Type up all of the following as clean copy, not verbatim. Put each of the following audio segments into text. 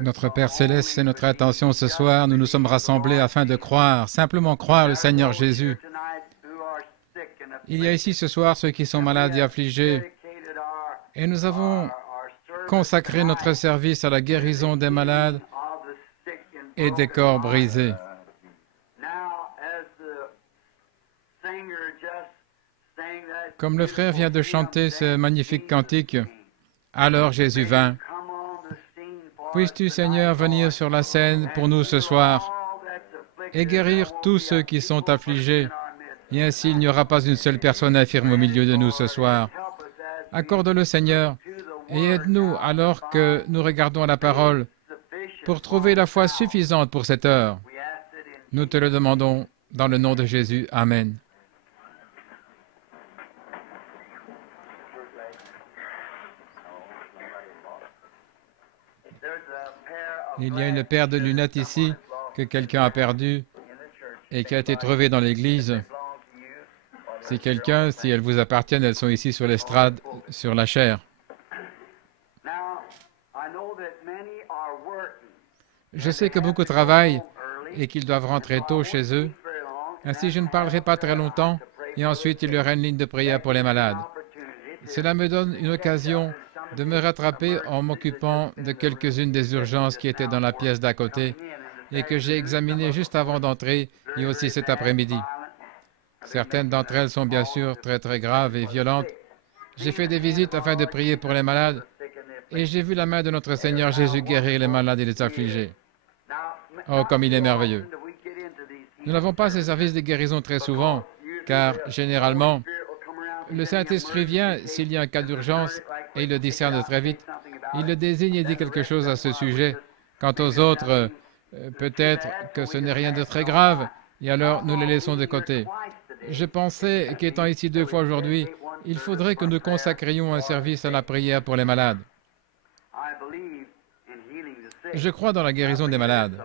Notre Père Céleste, c'est notre intention ce soir. Nous nous sommes rassemblés afin de croire, simplement croire le Seigneur Jésus. Il y a ici ce soir ceux qui sont malades et affligés, et nous avons consacré notre service à la guérison des malades et des corps brisés. Comme le frère vient de chanter ce magnifique cantique, « Alors Jésus vint ». Puisses-tu, Seigneur, venir sur la scène pour nous ce soir et guérir tous ceux qui sont affligés, et ainsi il n'y aura pas une seule personne infirme au milieu de nous ce soir. Accorde-le, Seigneur, et aide-nous alors que nous regardons la parole pour trouver la foi suffisante pour cette heure. Nous te le demandons dans le nom de Jésus. Amen. Il y a une paire de lunettes ici que quelqu'un a perdue et qui a été trouvée dans l'église. Si elles vous appartiennent, elles sont ici sur l'estrade, sur la chaire. Je sais que beaucoup travaillent et qu'ils doivent rentrer tôt chez eux. Ainsi, je ne parlerai pas très longtemps et ensuite il y aura une ligne de prière pour les malades. Cela me donne une occasion de me rattraper en m'occupant de quelques-unes des urgences qui étaient dans la pièce d'à côté et que j'ai examinées juste avant d'entrer et aussi cet après-midi. Certaines d'entre elles sont bien sûr très graves et violentes. J'ai fait des visites afin de prier pour les malades et j'ai vu la main de notre Seigneur Jésus guérir les malades et les affligés. Oh, comme il est merveilleux! Nous n'avons pas ces services de guérison très souvent, car généralement, le Saint-Esprit vient s'il y a un cas d'urgence et il le discerne très vite. Il le désigne et dit quelque chose à ce sujet. Quant aux autres, peut-être que ce n'est rien de très grave, et alors nous les laissons de côté. Je pensais qu'étant ici 2 fois aujourd'hui, il faudrait que nous consacrions un service à la prière pour les malades. Je crois dans la guérison des malades.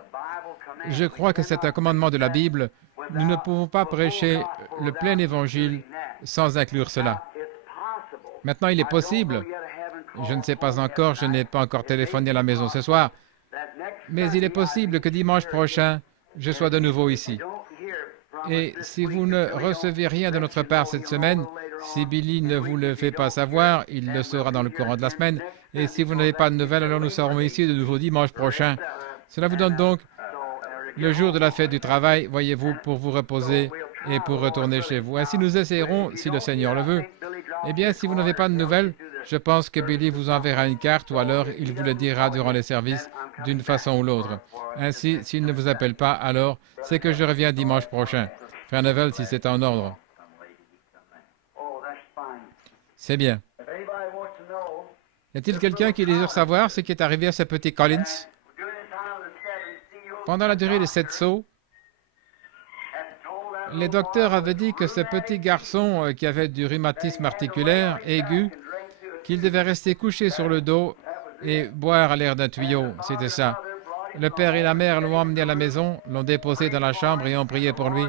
Je crois que c'est un commandement de la Bible. Nous ne pouvons pas prêcher le plein évangile sans inclure cela. Maintenant, il est possible, je ne sais pas encore, je n'ai pas encore téléphoné à la maison ce soir, mais il est possible que dimanche prochain, je sois de nouveau ici. Et si vous ne recevez rien de notre part cette semaine, si Billy ne vous le fait pas savoir, il le saura dans le courant de la semaine. Et si vous n'avez pas de nouvelles, alors nous serons ici de nouveau dimanche prochain. Cela vous donne donc le jour de la fête du travail, voyez-vous, pour vous reposer et pour retourner chez vous. Ainsi, nous essayerons, si le Seigneur le veut. Eh bien, si vous n'avez pas de nouvelles, je pense que Billy vous enverra une carte ou alors il vous le dira durant les services d'une façon ou l'autre. Ainsi, s'il ne vous appelle pas, alors c'est que je reviens dimanche prochain. Frère Neville, si c'est en ordre. C'est bien. Y a-t-il quelqu'un qui désire savoir ce qui est arrivé à ce petit Collins? Pendant la durée des 7 sauts, les docteurs avaient dit que ce petit garçon qui avait du rhumatisme articulaire aigu, qu'il devait rester couché sur le dos et boire à l'air d'un tuyau. C'était ça. Le père et la mère l'ont emmené à la maison, l'ont déposé dans la chambre et ont prié pour lui.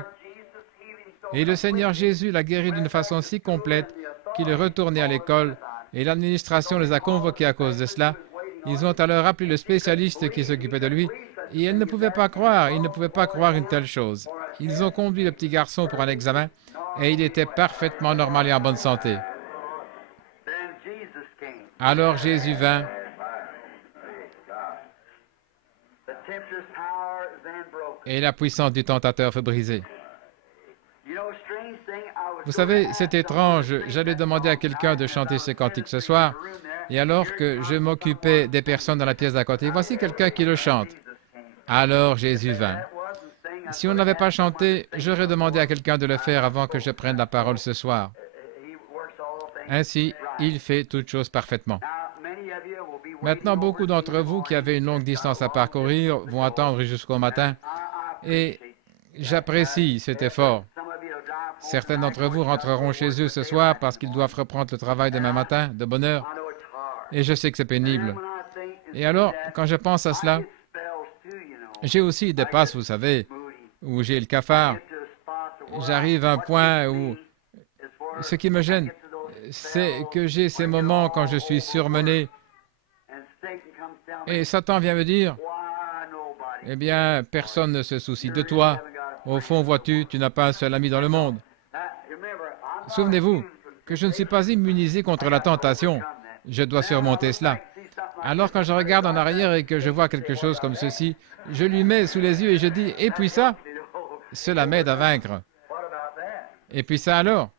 Et le Seigneur Jésus l'a guéri d'une façon si complète qu'il est retourné à l'école et l'administration les a convoqués à cause de cela. Ils ont alors appelé le spécialiste qui s'occupait de lui et ils ne pouvaient pas croire une telle chose. Ils ont conduit le petit garçon pour un examen et il était parfaitement normal et en bonne santé. Alors Jésus vint. Et la puissance du tentateur fut brisée. Vous savez, c'est étrange, j'allais demander à quelqu'un de chanter ce cantique ce soir, et alors que je m'occupais des personnes dans la pièce d'à côté, voici quelqu'un qui le chante. Alors Jésus vint. Si on n'avait pas chanté, j'aurais demandé à quelqu'un de le faire avant que je prenne la parole ce soir. Ainsi, il fait toutes choses parfaitement. Maintenant, beaucoup d'entre vous qui avez une longue distance à parcourir vont attendre jusqu'au matin, et j'apprécie cet effort. Certains d'entre vous rentreront chez eux ce soir parce qu'ils doivent reprendre le travail demain matin, de bonne heure, et je sais que c'est pénible. Et alors, quand je pense à cela, j'ai aussi des passes, vous savez, où j'ai le cafard. J'arrive à un point où ce qui me gêne, c'est que j'ai ces moments quand je suis surmené Et Satan vient me dire, eh bien, personne ne se soucie de toi. Au fond, vois-tu, tu n'as pas un seul ami dans le monde. Souvenez-vous que je ne suis pas immunisé contre la tentation. Je dois surmonter cela. Alors quand je regarde en arrière et que je vois quelque chose comme ceci, je lui mets sous les yeux et je dis, et puis ça, cela m'aide à vaincre. Et puis ça alors?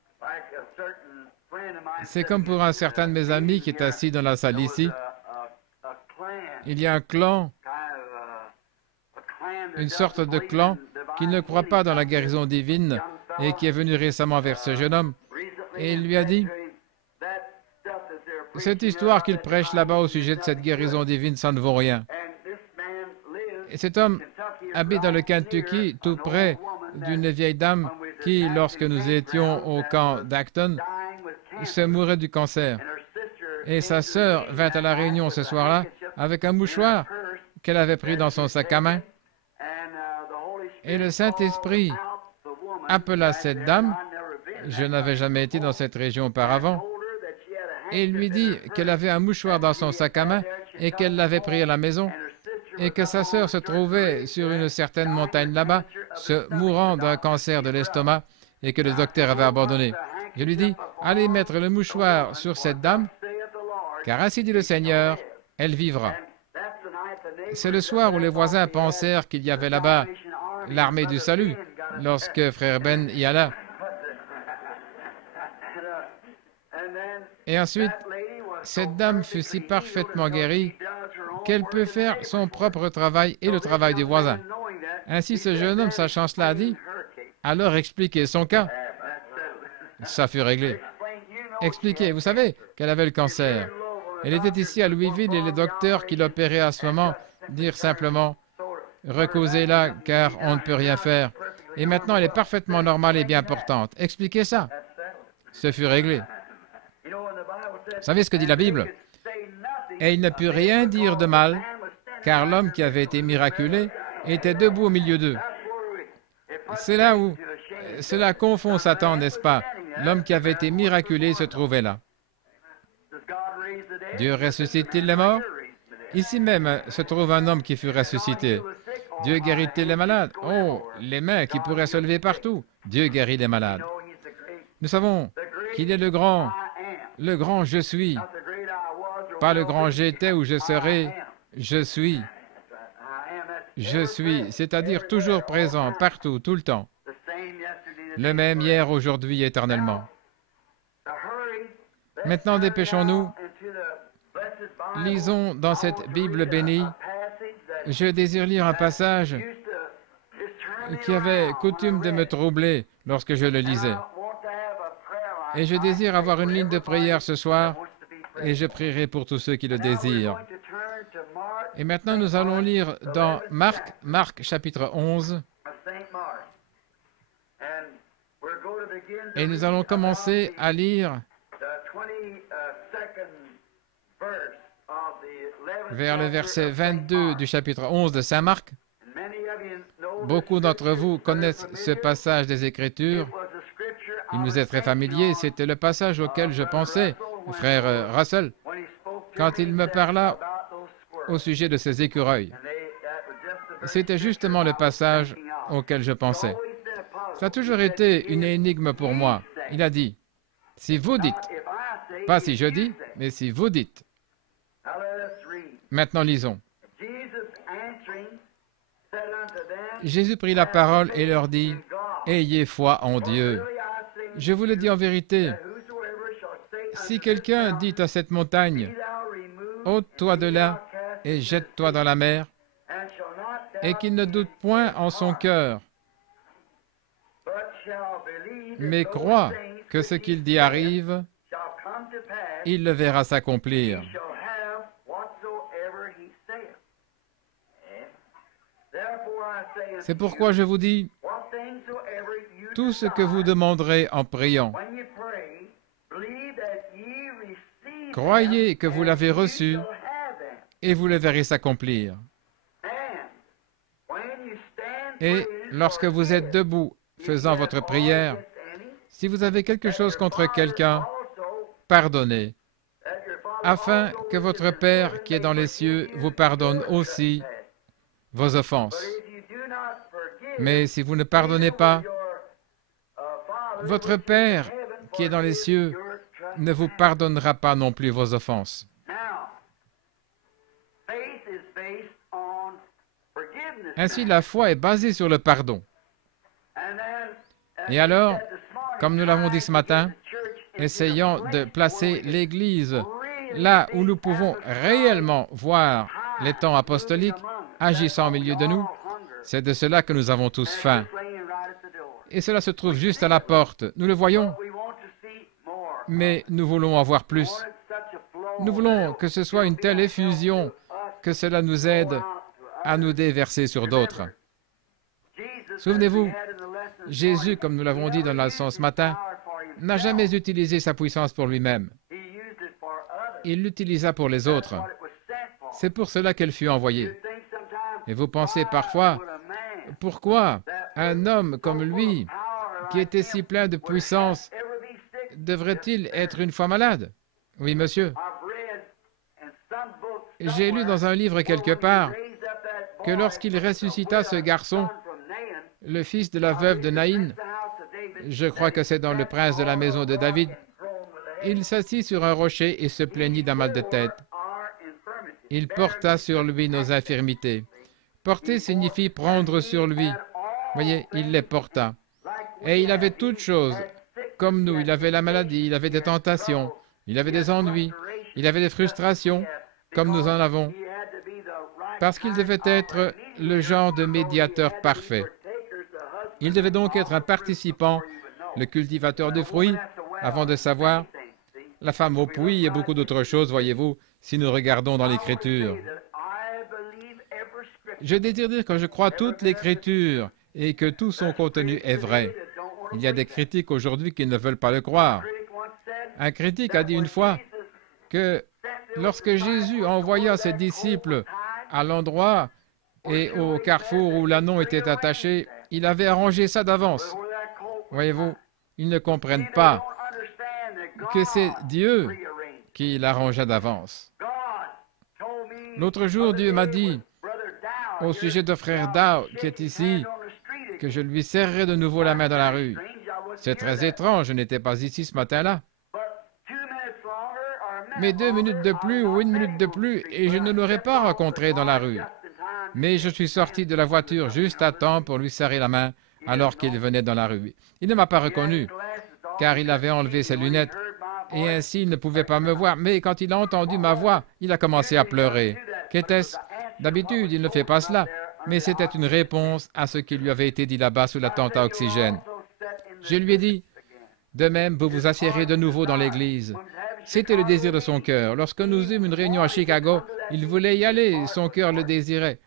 C'est comme pour un certain de mes amis qui est assis dans la salle ici. Il y a un clan, une sorte de clan qui ne croit pas dans la guérison divine et qui est venu récemment vers ce jeune homme. Et il lui a dit, cette histoire qu'il prêche là-bas au sujet de cette guérison divine, ça ne vaut rien. Et cet homme habite dans le Kentucky, tout près d'une vieille dame qui, lorsque nous étions au camp d'Acton, se mourait du cancer. Et sa sœur vint à la réunion ce soir-là avec un mouchoir qu'elle avait pris dans son sac à main. Et le Saint-Esprit appela cette dame, je n'avais jamais été dans cette région auparavant, et il lui dit qu'elle avait un mouchoir dans son sac à main et qu'elle l'avait pris à la maison et que sa sœur se trouvait sur une certaine montagne là-bas, se mourant d'un cancer de l'estomac et que le docteur avait abandonné. Je lui dis, allez mettre le mouchoir sur cette dame, car ainsi dit le Seigneur, elle vivra. C'est le soir où les voisins pensèrent qu'il y avait là-bas l'armée du salut, lorsque frère Ben y alla. Et ensuite, cette dame fut si parfaitement guérie qu'elle peut faire son propre travail et le travail du voisin. Ainsi, ce jeune homme, sachant cela, a dit, alors expliquez son cas. Ça fut réglé. Expliquez, vous savez qu'elle avait le cancer. Elle était ici à Louisville et les docteurs qui l'opéraient à ce moment dirent simplement, recosez-la car on ne peut rien faire. Et maintenant, elle est parfaitement normale et bien portante. Expliquez ça. Ce fut réglé. Vous savez ce que dit la Bible? Et il ne put rien dire de mal, car l'homme qui avait été miraculé était debout au milieu d'eux. C'est là où cela confond Satan, n'est-ce pas? L'homme qui avait été miraculé se trouvait là. Dieu ressuscite-t-il les morts? Ici même se trouve un homme qui fut ressuscité. Dieu guérit-il les malades? Oh, les mains qui pourraient se lever partout. Dieu guérit les malades. Nous savons qu'il est le grand je suis. Pas le grand j'étais ou je serai, je suis. Je suis, c'est-à-dire toujours présent, partout, tout le temps. Le même hier, aujourd'hui, éternellement. Maintenant, dépêchons-nous. Lisons dans cette Bible bénie. Je désire lire un passage qui avait coutume de me troubler lorsque je le lisais. Et je désire avoir une ligne de prière ce soir, et je prierai pour tous ceux qui le désirent. Et maintenant, nous allons lire dans Marc chapitre 11, et nous allons commencer à lire vers le verset 22 du chapitre 11 de Saint Marc. Beaucoup d'entre vous connaissent ce passage des Écritures. Il nous est très familier. C'était le passage auquel je pensais, frère Russell, quand il me parla au sujet de ces écureuils. C'était justement le passage auquel je pensais. Ça a toujours été une énigme pour moi. Il a dit, si vous dites, pas si je dis, mais si vous dites. Maintenant, lisons. Jésus prit la parole et leur dit, ayez foi en Dieu. Je vous le dis en vérité, si quelqu'un dit à cette montagne, ôte-toi de là et jette-toi dans la mer, et qu'il ne doute point en son cœur, mais croit que ce qu'il dit arrive, il le verra s'accomplir. C'est pourquoi je vous dis, tout ce que vous demanderez en priant, croyez que vous l'avez reçu et vous le verrez s'accomplir. Et lorsque vous êtes debout faisant votre prière, si vous avez quelque chose contre quelqu'un, pardonnez, afin que votre Père qui est dans les cieux vous pardonne aussi vos offenses. Mais si vous ne pardonnez pas, votre Père qui est dans les cieux ne vous pardonnera pas non plus vos offenses. Ainsi, la foi est basée sur le pardon. Et alors, comme nous l'avons dit ce matin, essayons de placer l'Église là où nous pouvons réellement voir les temps apostoliques agissant au milieu de nous. C'est de cela que nous avons tous faim. Et cela se trouve juste à la porte. Nous le voyons, mais nous voulons en voir plus. Nous voulons que ce soit une telle effusion que cela nous aide à nous déverser sur d'autres. Souvenez-vous, Jésus, comme nous l'avons dit dans la leçon ce matin, n'a jamais utilisé sa puissance pour lui-même. Il l'utilisa pour les autres. C'est pour cela qu'elle fut envoyée. Et vous pensez parfois, pourquoi un homme comme lui, qui était si plein de puissance, devrait-il être une fois malade? Oui, monsieur. J'ai lu dans un livre quelque part que lorsqu'il ressuscita ce garçon, le fils de la veuve de Naïn, je crois que c'est dans Le Prince de la maison de David, il s'assit sur un rocher et se plaignit d'un mal de tête. Il porta sur lui nos infirmités. Porter signifie prendre sur lui. Voyez, il les porta. Et il avait toutes choses, comme nous. Il avait la maladie, il avait des tentations, il avait des ennuis, il avait des frustrations, comme nous en avons. Parce qu'il devait être le genre de médiateur parfait. Il devait donc être un participant, le cultivateur de fruits, avant de savoir, la femme au puits et beaucoup d'autres choses, voyez-vous, si nous regardons dans l'Écriture. Je désire dire que je crois toute l'Écriture et que tout son contenu est vrai. Il y a des critiques aujourd'hui qui ne veulent pas le croire. Un critique a dit une fois que lorsque Jésus envoya ses disciples à l'endroit et au carrefour où l'ânon était attaché, il avait arrangé ça d'avance. Voyez-vous, ils ne comprennent pas que c'est Dieu qui l'arrangea d'avance. L'autre jour, Dieu m'a dit, au sujet de frère Dow, qui est ici, que je lui serrerai de nouveau la main dans la rue. C'est très étrange, je n'étais pas ici ce matin-là. Mais 2 minutes de plus ou 1 minute de plus, et je ne l'aurais pas rencontré dans la rue. Mais je suis sorti de la voiture juste à temps pour lui serrer la main alors qu'il venait dans la rue. Il ne m'a pas reconnu, car il avait enlevé ses lunettes, et ainsi il ne pouvait pas me voir. Mais quand il a entendu ma voix, il a commencé à pleurer. Qu'était-ce? D'habitude, il ne fait pas cela, mais c'était une réponse à ce qui lui avait été dit là-bas sous la tente à oxygène. Je lui ai dit, de même, vous vous assiérez de nouveau dans l'église. C'était le désir de son cœur. Lorsque nous eûmes une réunion à Chicago, il voulait y aller, son cœur le désirait.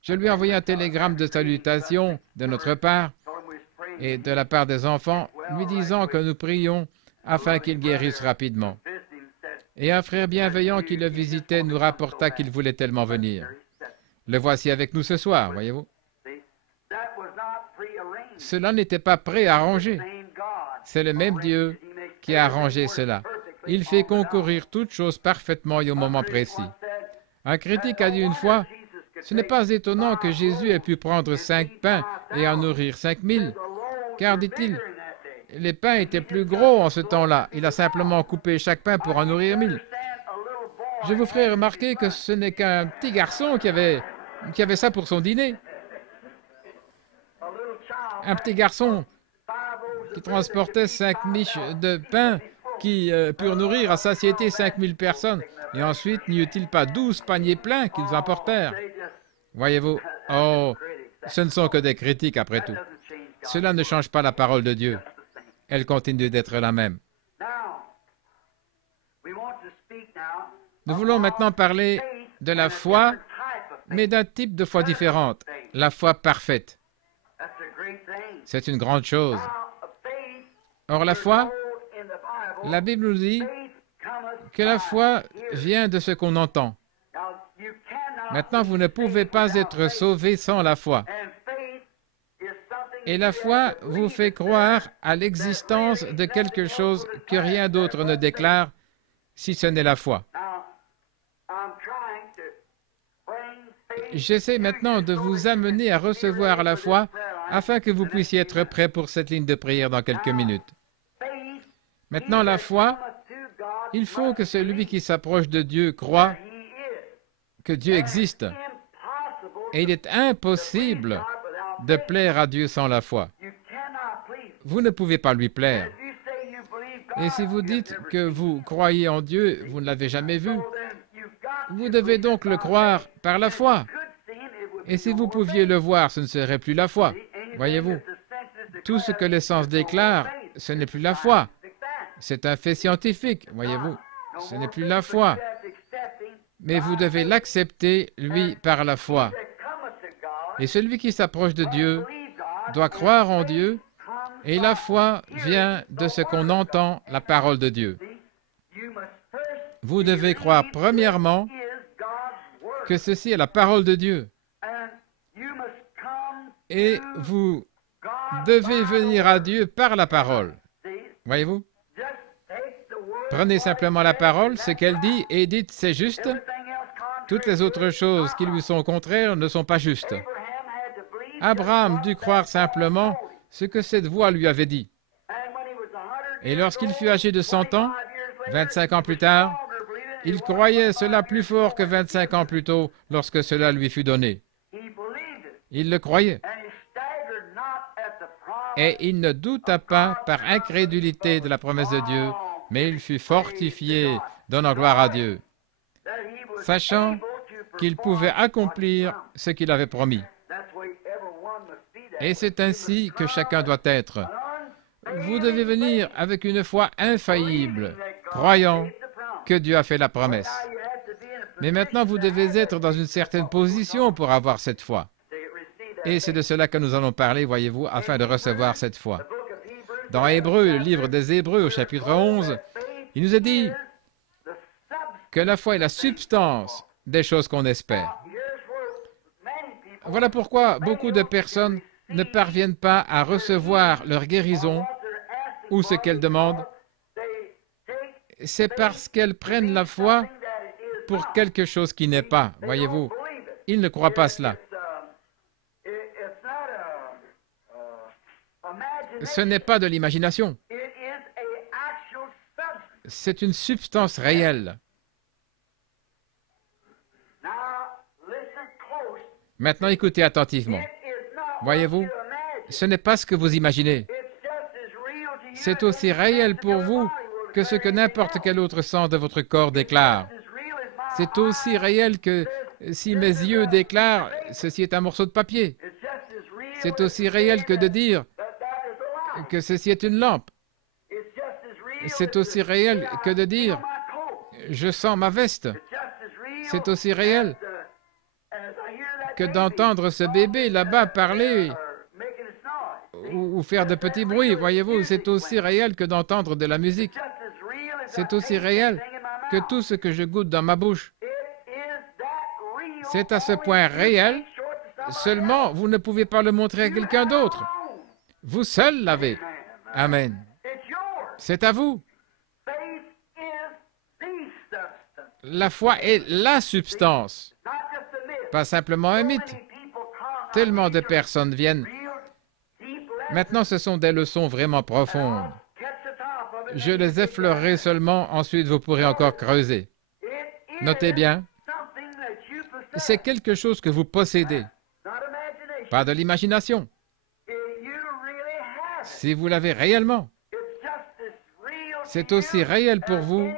Je lui ai envoyé un télégramme de salutation de notre part et de la part des enfants, lui disant que nous prions afin qu'il guérisse rapidement. Et un frère bienveillant qui le visitait nous rapporta qu'il voulait tellement venir. Le voici avec nous ce soir, voyez-vous. Cela n'était pas préarrangé. C'est le même Dieu qui a arrangé cela. Il fait concourir toutes choses parfaitement et au moment précis. Un critique a dit une fois, « Ce n'est pas étonnant que Jésus ait pu prendre 5 pains et en nourrir 5000, car, dit-il, les pains étaient plus gros en ce temps-là. Il a simplement coupé chaque pain pour en nourrir 1000. Je vous ferai remarquer que ce n'est qu'un petit garçon qui avait ça pour son dîner. Un petit garçon qui transportait 5 miches de pain qui purent nourrir à satiété 5000 personnes. Et ensuite, n'y eut-il pas 12 paniers pleins qu'ils emportèrent? Voyez-vous, oh, ce ne sont que des critiques après tout. Cela ne change pas la parole de Dieu. Elle continue d'être la même. Nous voulons maintenant parler de la foi, mais d'un type de foi différente, la foi parfaite. C'est une grande chose. Or, la foi, la Bible nous dit que la foi vient de ce qu'on entend. Maintenant, vous ne pouvez pas être sauvé sans la foi. Et la foi vous fait croire à l'existence de quelque chose que rien d'autre ne déclare, si ce n'est la foi. J'essaie maintenant de vous amener à recevoir la foi afin que vous puissiez être prêts pour cette ligne de prière dans quelques minutes. Maintenant, la foi, il faut que celui qui s'approche de Dieu croit que Dieu existe. Et il est impossible de plaire à Dieu sans la foi. Vous ne pouvez pas lui plaire. Et si vous dites que vous croyez en Dieu, vous ne l'avez jamais vu. Vous devez donc le croire par la foi. Et si vous pouviez le voir, ce ne serait plus la foi. Voyez-vous, tout ce que les sens déclarent, ce n'est plus la foi. C'est un fait scientifique, voyez-vous. Ce n'est plus la foi. Mais vous devez l'accepter, lui, par la foi. Et celui qui s'approche de Dieu doit croire en Dieu, et la foi vient de ce qu'on entend, la parole de Dieu. Vous devez croire premièrement que ceci est la parole de Dieu. Et vous devez venir à Dieu par la parole. Voyez-vous? Prenez simplement la parole, ce qu'elle dit, et dites c'est juste. Toutes les autres choses qui lui sont contraires ne sont pas justes. Abraham dut croire simplement ce que cette voix lui avait dit. Et lorsqu'il fut âgé de 100 ans, 25 ans plus tard, il croyait cela plus fort que 25 ans plus tôt lorsque cela lui fut donné. Il le croyait. Et il ne douta pas par incrédulité de la promesse de Dieu, mais il fut fortifié, donnant gloire à Dieu, sachant qu'il pouvait accomplir ce qu'il avait promis. Et c'est ainsi que chacun doit être. Vous devez venir avec une foi infaillible, croyant que Dieu a fait la promesse. Mais maintenant, vous devez être dans une certaine position pour avoir cette foi. Et c'est de cela que nous allons parler, voyez-vous, afin de recevoir cette foi. Dans Hébreux, le livre des Hébreux, au chapitre 11, il nous est dit que la foi est la substance des choses qu'on espère. Voilà pourquoi beaucoup de personnes ne parviennent pas à recevoir leur guérison ou ce qu'elles demandent. C'est parce qu'elles prennent la foi pour quelque chose qui n'est pas, voyez-vous. Ils ne croient pas cela. Ce n'est pas de l'imagination. C'est une substance réelle. Maintenant, écoutez attentivement. Voyez-vous, ce n'est pas ce que vous imaginez. C'est aussi réel pour vous que ce que n'importe quel autre sens de votre corps déclare. C'est aussi réel que si mes yeux déclarent « ceci est un morceau de papier ». C'est aussi réel que de dire que ceci est une lampe. C'est aussi réel que de dire « je sens ma veste ». C'est aussi réel que d'entendre ce bébé là-bas parler ou faire de petits bruits. Voyez-vous, c'est aussi réel que d'entendre de la musique. C'est aussi réel que tout ce que je goûte dans ma bouche. C'est à ce point réel, seulement vous ne pouvez pas le montrer à quelqu'un d'autre. Vous seul l'avez. Amen. C'est à vous. La foi est la substance, pas simplement un mythe. Tellement de personnes viennent. Maintenant, ce sont des leçons vraiment profondes. Je les effleurerai seulement, ensuite vous pourrez encore creuser. Notez bien, c'est quelque chose que vous possédez, pas de l'imagination. Si vous l'avez réellement, c'est aussi réel pour vous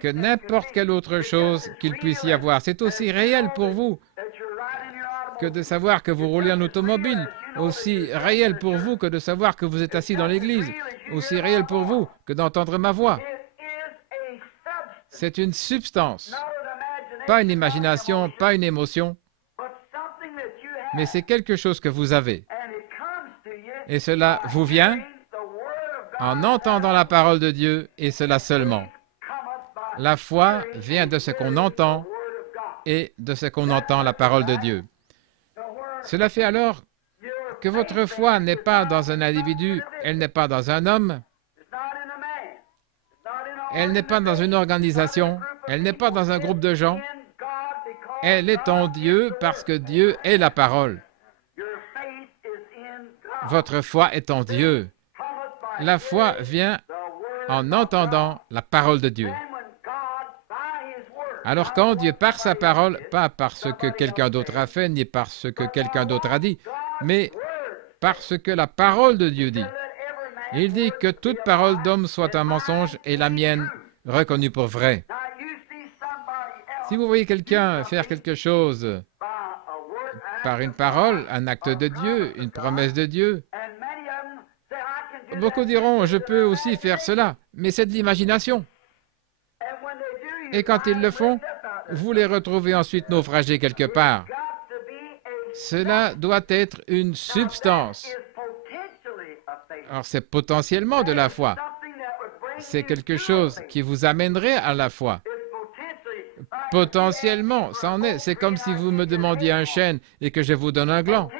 que n'importe quelle autre chose qu'il puisse y avoir. C'est aussi réel pour vous que de savoir que vous roulez en automobile, aussi réel pour vous que de savoir que vous êtes assis dans l'église, aussi réel pour vous que d'entendre ma voix. C'est une substance, pas une imagination, pas une émotion, mais c'est quelque chose que vous avez. Et cela vous vient en entendant la parole de Dieu, et cela seulement. La foi vient de ce qu'on entend et de ce qu'on entend la parole de Dieu. Cela fait alors que votre foi n'est pas dans un individu, elle n'est pas dans un homme, elle n'est pas dans une organisation, elle n'est pas dans un groupe de gens, Elle est en Dieu parce que Dieu est la parole. Votre foi est en Dieu. La foi vient en entendant la parole de Dieu. Alors quand Dieu, par sa parole, pas parce que quelqu'un d'autre a fait, ni parce que quelqu'un d'autre a dit, mais parce que la parole de Dieu dit. Il dit que toute parole d'homme soit un mensonge et la mienne reconnue pour vraie. Si vous voyez quelqu'un faire quelque chose par une parole, un acte de Dieu, une promesse de Dieu, beaucoup diront, je peux aussi faire cela, mais c'est de l'imagination. Et quand ils le font, vous les retrouvez ensuite naufragés quelque part. Cela doit être une substance. Alors c'est potentiellement de la foi. C'est quelque chose qui vous amènerait à la foi. Potentiellement, c'en est. C'est comme si vous me demandiez un chêne et que je vous donne un gland.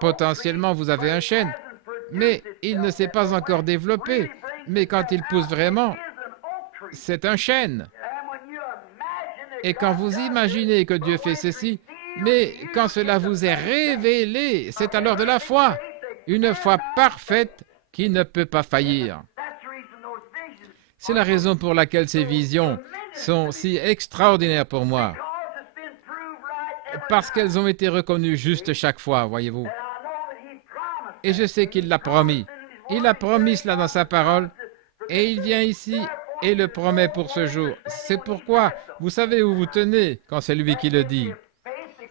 Potentiellement, vous avez un chêne, mais il ne s'est pas encore développé. Mais quand il pousse vraiment, c'est un chêne. Et quand vous imaginez que Dieu fait ceci, mais quand cela vous est révélé, c'est alors de la foi. Une foi parfaite qui ne peut pas faillir. C'est la raison pour laquelle ces visions sont si extraordinaires pour moi. Parce qu'elles ont été reconnues juste chaque fois, voyez-vous. Et je sais qu'il l'a promis. Il a promis cela dans sa parole, et il vient ici et le promet pour ce jour. C'est pourquoi vous savez où vous tenez quand c'est lui qui le dit.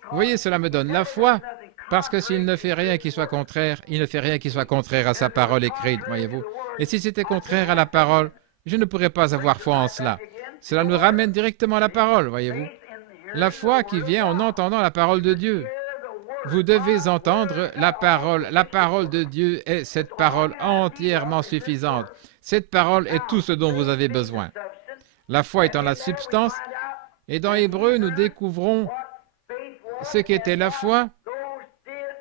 Vous voyez, cela me donne la foi, parce que s'il ne fait rien qui soit contraire, il ne fait rien qui soit contraire à sa parole écrite, voyez-vous. Et si c'était contraire à la parole, je ne pourrais pas avoir foi en cela. Cela nous ramène directement à la parole, voyez-vous. La foi qui vient en entendant la parole de Dieu. Vous devez entendre la parole. La parole de Dieu est cette parole entièrement suffisante. Cette parole est tout ce dont vous avez besoin. La foi étant la substance, et dans Hébreu, nous découvrons ce qu'était la foi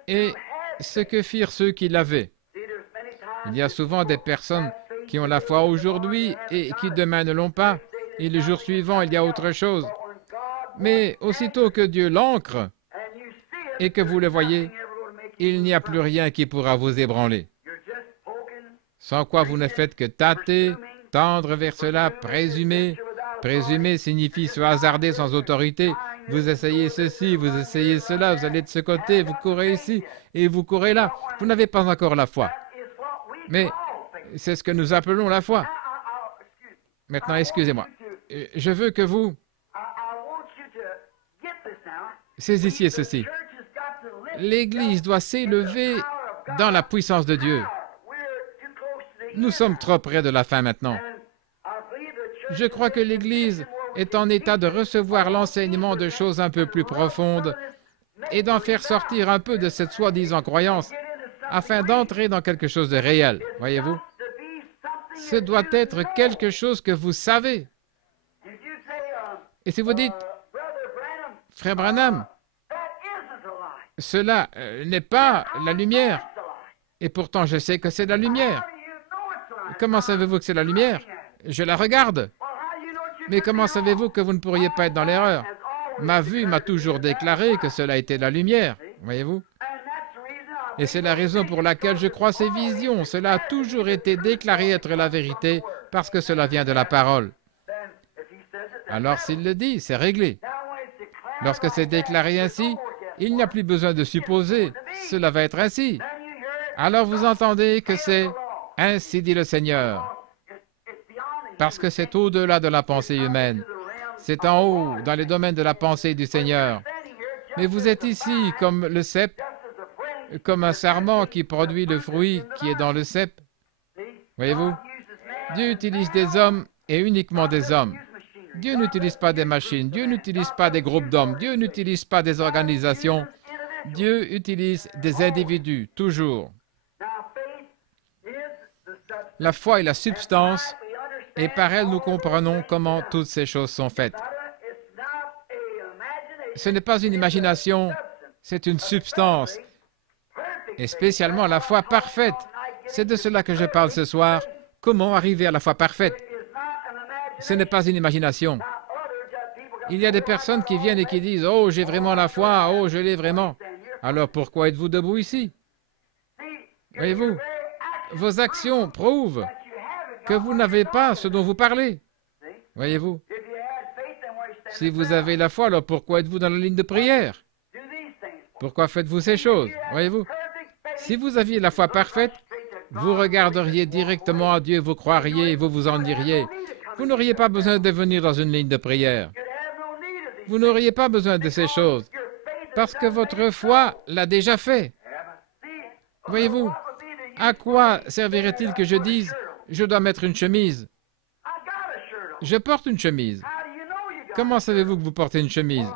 et ce que firent ceux qui l'avaient. Il y a souvent des personnes qui ont la foi aujourd'hui et qui demain ne l'ont pas, et le jour suivant, il y a autre chose. Mais aussitôt que Dieu l'ancre et que vous le voyez, il n'y a plus rien qui pourra vous ébranler. Sans quoi vous ne faites que tâter, tendre vers cela, présumer. Présumer signifie se hasarder sans autorité. Vous essayez ceci, vous essayez cela, vous allez de ce côté, vous courez ici et vous courez là. Vous n'avez pas encore la foi. Mais c'est ce que nous appelons la foi. Maintenant, excusez-moi. Je veux que vous saisissiez ceci. L'Église doit s'élever dans la puissance de Dieu. Nous sommes trop près de la fin maintenant. Je crois que l'Église est en état de recevoir l'enseignement de choses un peu plus profondes et d'en faire sortir un peu de cette soi-disant croyance afin d'entrer dans quelque chose de réel, voyez-vous. Ce doit être quelque chose que vous savez. Et si vous dites, Frère Branham, cela n'est pas la lumière, et pourtant je sais que c'est la lumière. Comment savez-vous que c'est la lumière? Je la regarde. Mais comment savez-vous que vous ne pourriez pas être dans l'erreur? Ma vue m'a toujours déclaré que cela était la lumière, voyez-vous. Et c'est la raison pour laquelle je crois ces visions. Cela a toujours été déclaré être la vérité parce que cela vient de la parole. Alors s'il le dit, c'est réglé. Lorsque c'est déclaré ainsi, il n'y a plus besoin de supposer. Cela va être ainsi. Alors vous entendez que c'est « Ainsi dit le Seigneur ». Parce que c'est au-delà de la pensée humaine. C'est en haut, dans les domaines de la pensée du Seigneur. Mais vous êtes ici comme le cep, comme un sarment qui produit le fruit qui est dans le cep. Voyez-vous? Dieu utilise des hommes et uniquement des hommes. Dieu n'utilise pas des machines. Dieu n'utilise pas des groupes d'hommes. Dieu n'utilise pas des organisations. Dieu utilise des individus, toujours. La foi est la substance, et par elle nous comprenons comment toutes ces choses sont faites. Ce n'est pas une imagination, c'est une substance, et spécialement la foi parfaite. C'est de cela que je parle ce soir. Comment arriver à la foi parfaite? Ce n'est pas une imagination. Il y a des personnes qui viennent et qui disent « Oh, j'ai vraiment la foi, oh, je l'ai vraiment. » Alors pourquoi êtes-vous debout ici? Voyez-vous, vos actions prouvent que vous n'avez pas ce dont vous parlez. Voyez-vous, si vous avez la foi, alors pourquoi êtes-vous dans la ligne de prière? Pourquoi faites-vous ces choses? Voyez-vous, si vous aviez la foi parfaite, vous regarderiez directement à Dieu, vous croiriez, vous vous en diriez. Vous n'auriez pas besoin de venir dans une ligne de prière. Vous n'auriez pas besoin de ces choses, parce que votre foi l'a déjà fait. Voyez-vous, à quoi servirait-il que je dise « Je dois mettre une chemise ». Je porte une chemise. Comment savez-vous que vous portez une chemise?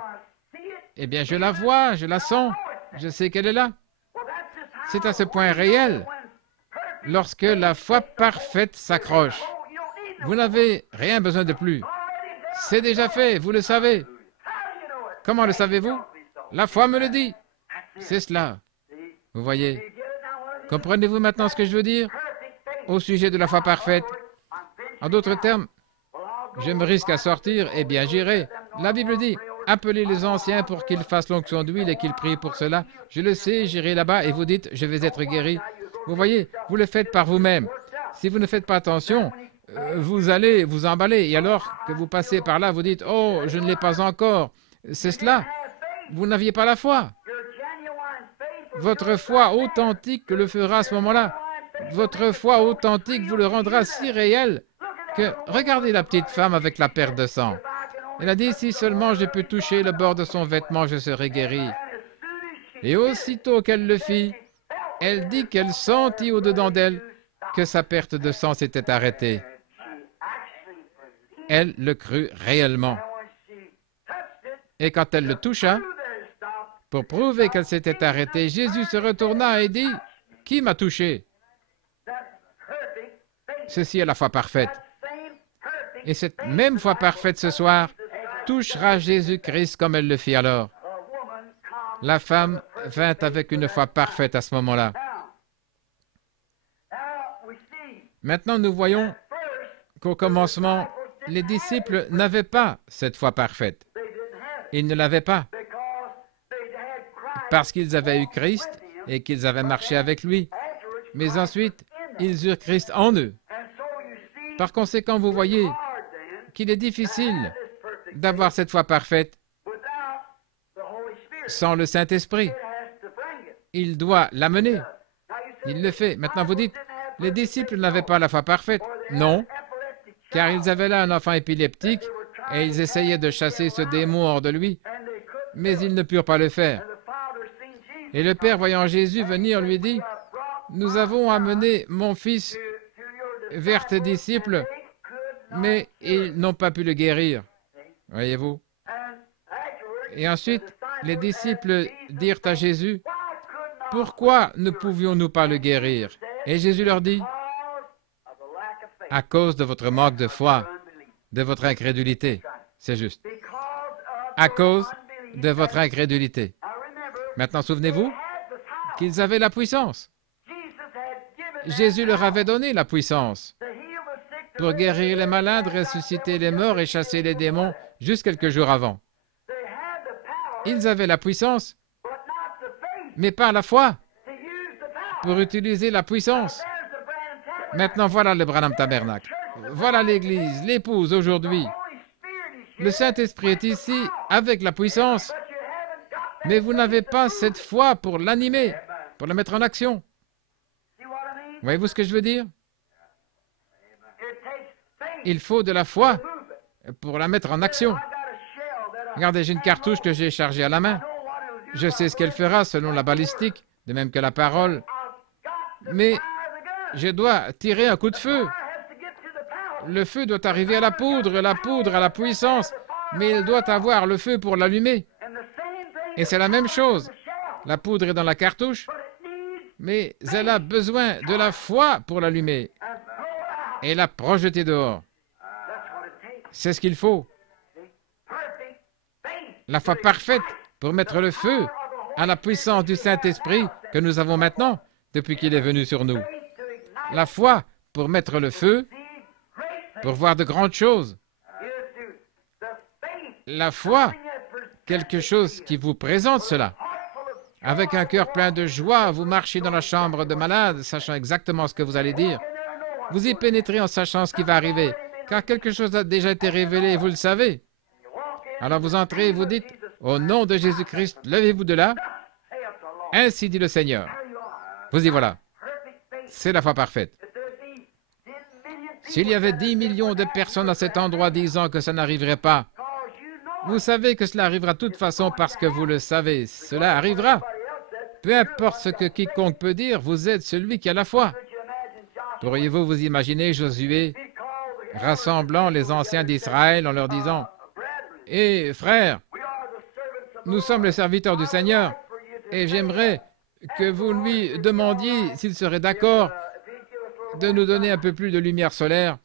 Eh bien, je la vois, je la sens, je sais qu'elle est là. C'est à ce point réel. Lorsque la foi parfaite s'accroche, vous n'avez rien besoin de plus. C'est déjà fait, vous le savez. Comment le savez-vous? La foi me le dit. C'est cela. Vous voyez? Comprenez-vous maintenant ce que je veux dire au sujet de la foi parfaite? En d'autres termes, je me risque à sortir, eh bien j'irai. La Bible dit, appelez les anciens pour qu'ils fassent l'onction d'huile et qu'ils prient pour cela. Je le sais, j'irai là-bas et vous dites, je vais être guéri. Vous voyez, vous le faites par vous-même. Si vous ne faites pas attention, vous allez vous emballer. Et alors que vous passez par là, vous dites, oh, je ne l'ai pas encore. C'est cela. Vous n'aviez pas la foi. Votre foi authentique le fera à ce moment-là. Votre foi authentique vous le rendra si réel que regardez la petite femme avec la perte de sang. Elle a dit, si seulement je peux toucher le bord de son vêtement, je serai guérie. Et aussitôt qu'elle le fit, elle dit qu'elle sentit au-dedans d'elle que sa perte de sang s'était arrêtée. Elle le crut réellement. Et quand elle le toucha, pour prouver qu'elle s'était arrêtée, Jésus se retourna et dit, « Qui m'a touché? » Ceci est la foi parfaite. Et cette même foi parfaite ce soir touchera Jésus-Christ comme elle le fit alors. La femme vint avec une foi parfaite à ce moment-là. Maintenant, nous voyons qu'au commencement, les disciples n'avaient pas cette foi parfaite. Ils ne l'avaient pas parce qu'ils avaient eu Christ et qu'ils avaient marché avec lui. Mais ensuite, ils eurent Christ en eux. Par conséquent, vous voyez qu'il est difficile d'avoir cette foi parfaite sans le Saint-Esprit. Il doit l'amener. Il le fait. Maintenant, vous dites, les disciples n'avaient pas la foi parfaite. Non, car ils avaient là un enfant épileptique et ils essayaient de chasser ce démon hors de lui, mais ils ne purent pas le faire. Et le Père, voyant Jésus venir, lui dit, « Nous avons amené mon fils vers tes disciples, mais ils n'ont pas pu le guérir. » Voyez-vous? Et ensuite, les disciples dirent à Jésus, « Pourquoi ne pouvions-nous pas le guérir? » Et Jésus leur dit, « À cause de votre manque de foi, de votre incrédulité. » C'est juste. À cause de votre incrédulité. Maintenant, souvenez-vous qu'ils avaient la puissance. Jésus leur avait donné la puissance pour guérir les malades, ressusciter les morts et chasser les démons juste quelques jours avant. Ils avaient la puissance, mais pas la foi pour utiliser la puissance. Maintenant, voilà le Branham Tabernacle. Voilà l'Église, l'épouse aujourd'hui. Le Saint-Esprit est ici avec la puissance, mais vous n'avez pas cette foi pour l'animer, pour la mettre en action. Voyez-vous ce que je veux dire? Il faut de la foi pour la mettre en action. Regardez, j'ai une cartouche que j'ai chargée à la main. Je sais ce qu'elle fera selon la balistique, de même que la parole. Mais je dois tirer un coup de feu. Le feu doit arriver à la poudre à la puissance, mais il doit avoir le feu pour l'allumer. Et c'est la même chose. La poudre est dans la cartouche, mais elle a besoin de la foi pour l'allumer et la projeter dehors. C'est ce qu'il faut. La foi parfaite pour mettre le feu à la puissance du Saint-Esprit que nous avons maintenant depuis qu'il est venu sur nous. La foi pour mettre le feu, pour voir de grandes choses. la foi, quelque chose qui vous présente cela. Avec un cœur plein de joie, vous marchez dans la chambre de malade, sachant exactement ce que vous allez dire. Vous y pénétrez en sachant ce qui va arriver, car quelque chose a déjà été révélé et vous le savez. Alors vous entrez et vous dites, « Au nom de Jésus-Christ, levez-vous de là. Ainsi dit le Seigneur. » Vous y voilà. C'est la foi parfaite. S'il y avait 10 millions de personnes à cet endroit disant que ça n'arriverait pas, vous savez que cela arrivera de toute façon parce que vous le savez. Cela arrivera. Peu importe ce que quiconque peut dire, vous êtes celui qui a la foi. Pourriez-vous vous imaginer Josué rassemblant les anciens d'Israël en leur disant, « Eh, frères, nous sommes les serviteurs du Seigneur et j'aimerais que vous lui demandiez s'il serait d'accord de nous donner un peu plus de lumière solaire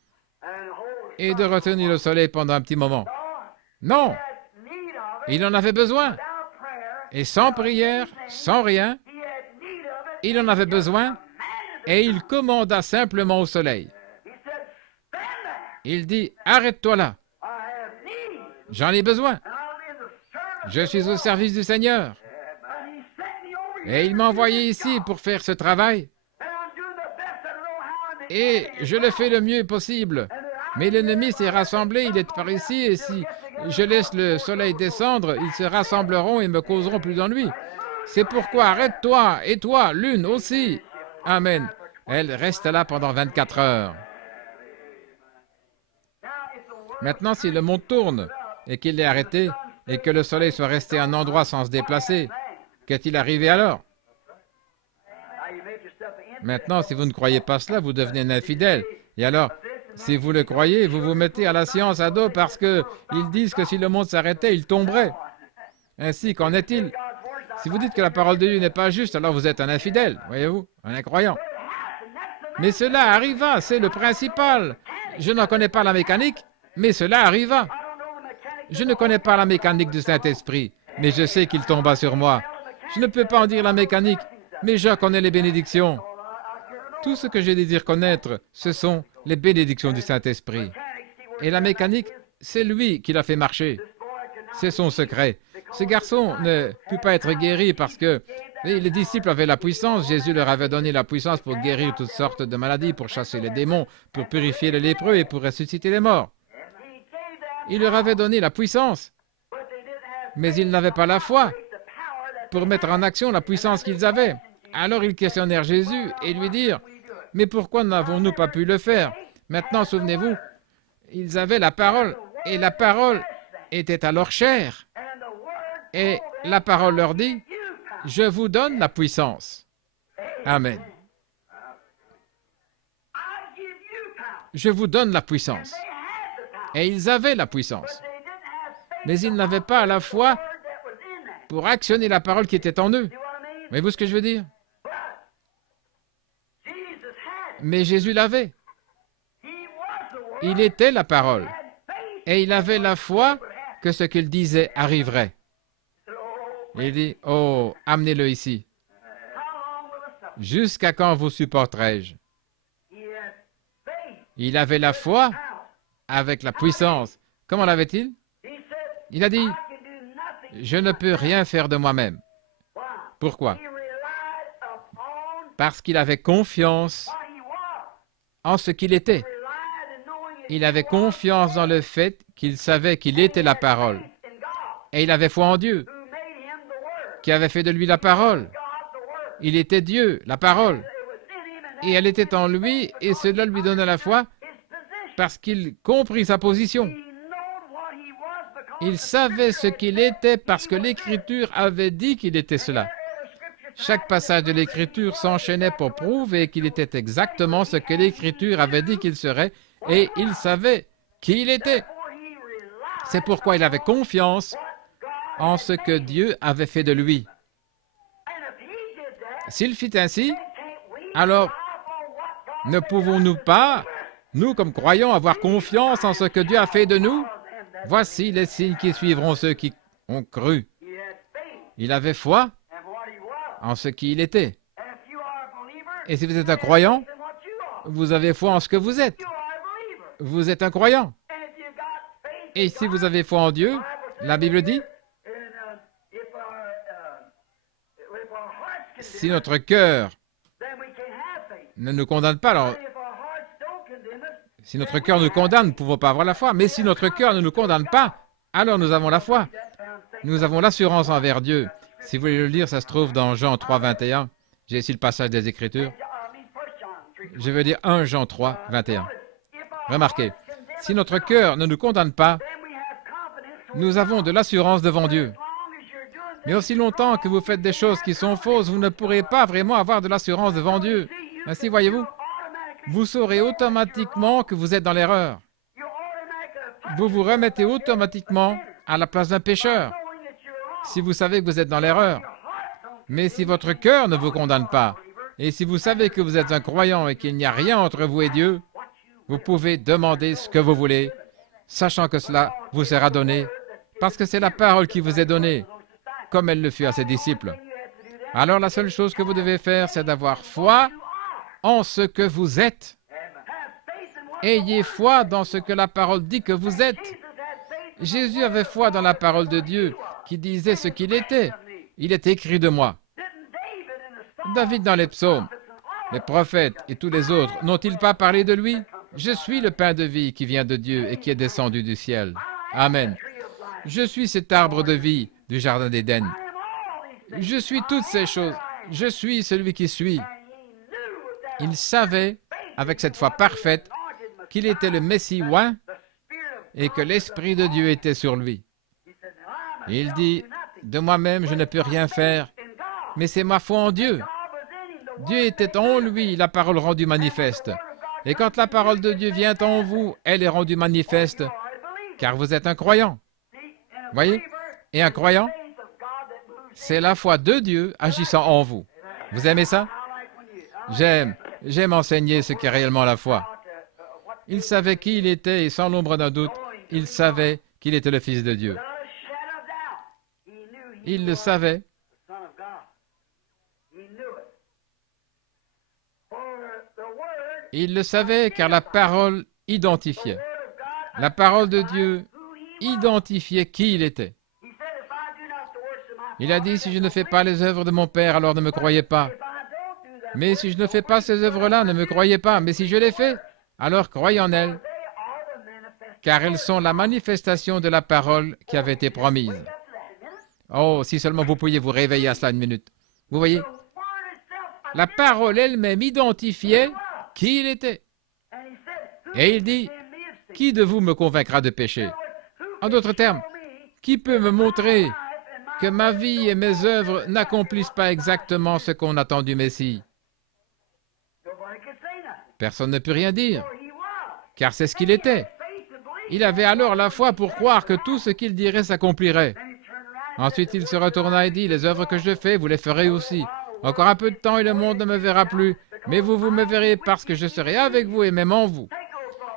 et de retenir le soleil pendant un petit moment. » Non, il en avait besoin. Et sans prière, sans rien, il en avait besoin et il commanda simplement au soleil. Il dit, « Arrête-toi là. J'en ai besoin. Je suis au service du Seigneur. Et il m'a envoyé ici pour faire ce travail. Et je le fais le mieux possible. Mais l'ennemi s'est rassemblé, il est par ici, et si je laisse le soleil descendre, ils se rassembleront et me causeront plus d'ennui. C'est pourquoi arrête-toi, et toi, lune aussi. » Amen. Elle reste là pendant 24 heures. Maintenant, si le monde tourne et qu'il est arrêté et que le soleil soit resté à un endroit sans se déplacer, qu'est-il arrivé alors? Maintenant, si vous ne croyez pas cela, vous devenez un infidèle. Et alors, si vous le croyez, vous vous mettez à la science à dos parce qu'ils disent que si le monde s'arrêtait, il tomberait. Ainsi, qu'en est-il? Si vous dites que la parole de Dieu n'est pas juste, alors vous êtes un infidèle, voyez-vous, un incroyant. Mais cela arriva, c'est le principal. Je n'en connais pas la mécanique, mais cela arriva. Je ne connais pas la mécanique du Saint-Esprit, mais je sais qu'il tomba sur moi. Je ne peux pas en dire la mécanique, mais je connais les bénédictions. Tout ce que je désire connaître, ce sont les bénédictions du Saint-Esprit. Et la mécanique, c'est lui qui l'a fait marcher. C'est son secret. Ce garçon ne put pas être guéri parce que les disciples avaient la puissance. Jésus leur avait donné la puissance pour guérir toutes sortes de maladies, pour chasser les démons, pour purifier les lépreux et pour ressusciter les morts. Il leur avait donné la puissance, mais ils n'avaient pas la foi pour mettre en action la puissance qu'ils avaient. Alors ils questionnèrent Jésus et lui dirent, « Mais pourquoi n'avons-nous pas pu le faire? » Maintenant, souvenez-vous, ils avaient la parole, et la parole était à leur chair. Et la parole leur dit, « Je vous donne la puissance. » Amen. Je vous donne la puissance. Et ils avaient la puissance. Mais ils n'avaient pas la foi pour actionner la parole qui était en eux. Voyez-vous ce que je veux dire? Mais Jésus l'avait. Il était la parole. Et il avait la foi que ce qu'il disait arriverait. Il dit, « Oh, amenez-le ici. Jusqu'à quand vous supporterai-je? » Il avait la foi avec la puissance. Comment l'avait-il? Il a dit, « Je ne peux rien faire de moi-même. » Pourquoi? Parce qu'il avait confiance en ce qu'il était. Il avait confiance dans le fait qu'il savait qu'il était la parole. Et il avait foi en Dieu, qui avait fait de lui la parole. Il était Dieu, la parole. Et elle était en lui, et cela lui donna la foi parce qu'il comprit sa position. Il savait ce qu'il était parce que l'Écriture avait dit qu'il était cela. Chaque passage de l'Écriture s'enchaînait pour prouver qu'il était exactement ce que l'Écriture avait dit qu'il serait, et il savait qui il était. C'est pourquoi il avait confiance en ce que Dieu avait fait de lui. S'il fit ainsi, alors ne pouvons-nous pas, nous comme croyants, avoir confiance en ce que Dieu a fait de nous? Voici les signes qui suivront ceux qui ont cru. Il avait foi en ce qu'il était. Et si vous êtes un croyant, vous avez foi en ce que vous êtes. Vous êtes un croyant. Et si vous avez foi en Dieu, La Bible dit, si notre cœur ne nous condamne pas, alors si notre cœur nous condamne, nous ne pouvons pas avoir la foi. Mais si notre cœur ne nous condamne pas, alors nous avons la foi. Nous avons l'assurance envers Dieu. Si vous voulez le lire, ça se trouve dans Jean 3, 21. J'ai ici le passage des Écritures. Je veux dire 1 Jean 3, 21. Remarquez, si notre cœur ne nous condamne pas, nous avons de l'assurance devant Dieu. Mais aussi longtemps que vous faites des choses qui sont fausses, vous ne pourrez pas vraiment avoir de l'assurance devant Dieu. Ainsi, voyez-vous, vous saurez automatiquement que vous êtes dans l'erreur. Vous vous remettez automatiquement à la place d'un pécheur, si vous savez que vous êtes dans l'erreur. Mais si votre cœur ne vous condamne pas, et si vous savez que vous êtes un croyant et qu'il n'y a rien entre vous et Dieu, vous pouvez demander ce que vous voulez, sachant que cela vous sera donné, parce que c'est la parole qui vous est donnée, comme elle le fut à ses disciples. Alors la seule chose que vous devez faire, c'est d'avoir foi en ce que vous êtes. Ayez foi dans ce que la parole dit que vous êtes. Jésus avait foi dans la parole de Dieu, qui disait ce qu'il était. Il est écrit de moi. David dans les psaumes, les prophètes et tous les autres, n'ont-ils pas parlé de lui? Je suis le pain de vie qui vient de Dieu et qui est descendu du ciel. Amen. Je suis cet arbre de vie du jardin d'Éden. Je suis toutes ces choses. Je suis celui qui suis. Il savait, avec cette foi parfaite, qu'il était le Messie oint et que l'Esprit de Dieu était sur lui. Il dit, de moi-même, je ne peux rien faire, mais c'est ma foi en Dieu. Dieu était en lui, la parole rendue manifeste. Et quand la parole de Dieu vient en vous, elle est rendue manifeste, car vous êtes un croyant. Voyez? Et un croyant, c'est la foi de Dieu agissant en vous. Vous aimez ça? J'aime enseigner ce qu'est réellement la foi. Il savait qui il était et sans l'ombre d'un doute, il savait qu'il était le Fils de Dieu. Il le savait. Il le savait car la parole identifiait. La parole de Dieu identifiait qui il était. Il a dit, si je ne fais pas les œuvres de mon Père, alors ne me croyez pas. Mais si je ne fais pas ces œuvres-là, ne me croyez pas. Mais si je les fais, alors croyez en elles, car elles sont la manifestation de la parole qui avait été promise. Oh, si seulement vous pouviez vous réveiller à cela une minute. Vous voyez? La parole elle-même identifiait qui il était. Et il dit, qui de vous me convaincra de pécher? En d'autres termes, qui peut me montrer que ma vie et mes œuvres n'accomplissent pas exactement ce qu'on attend du Messie? Personne ne peut rien dire, car c'est ce qu'il était. Il avait alors la foi pour croire que tout ce qu'il dirait s'accomplirait. Ensuite, il se retourna et dit, les œuvres que je fais, vous les ferez aussi. Encore un peu de temps et le monde ne me verra plus, mais vous me verrez parce que je serai avec vous et même en vous.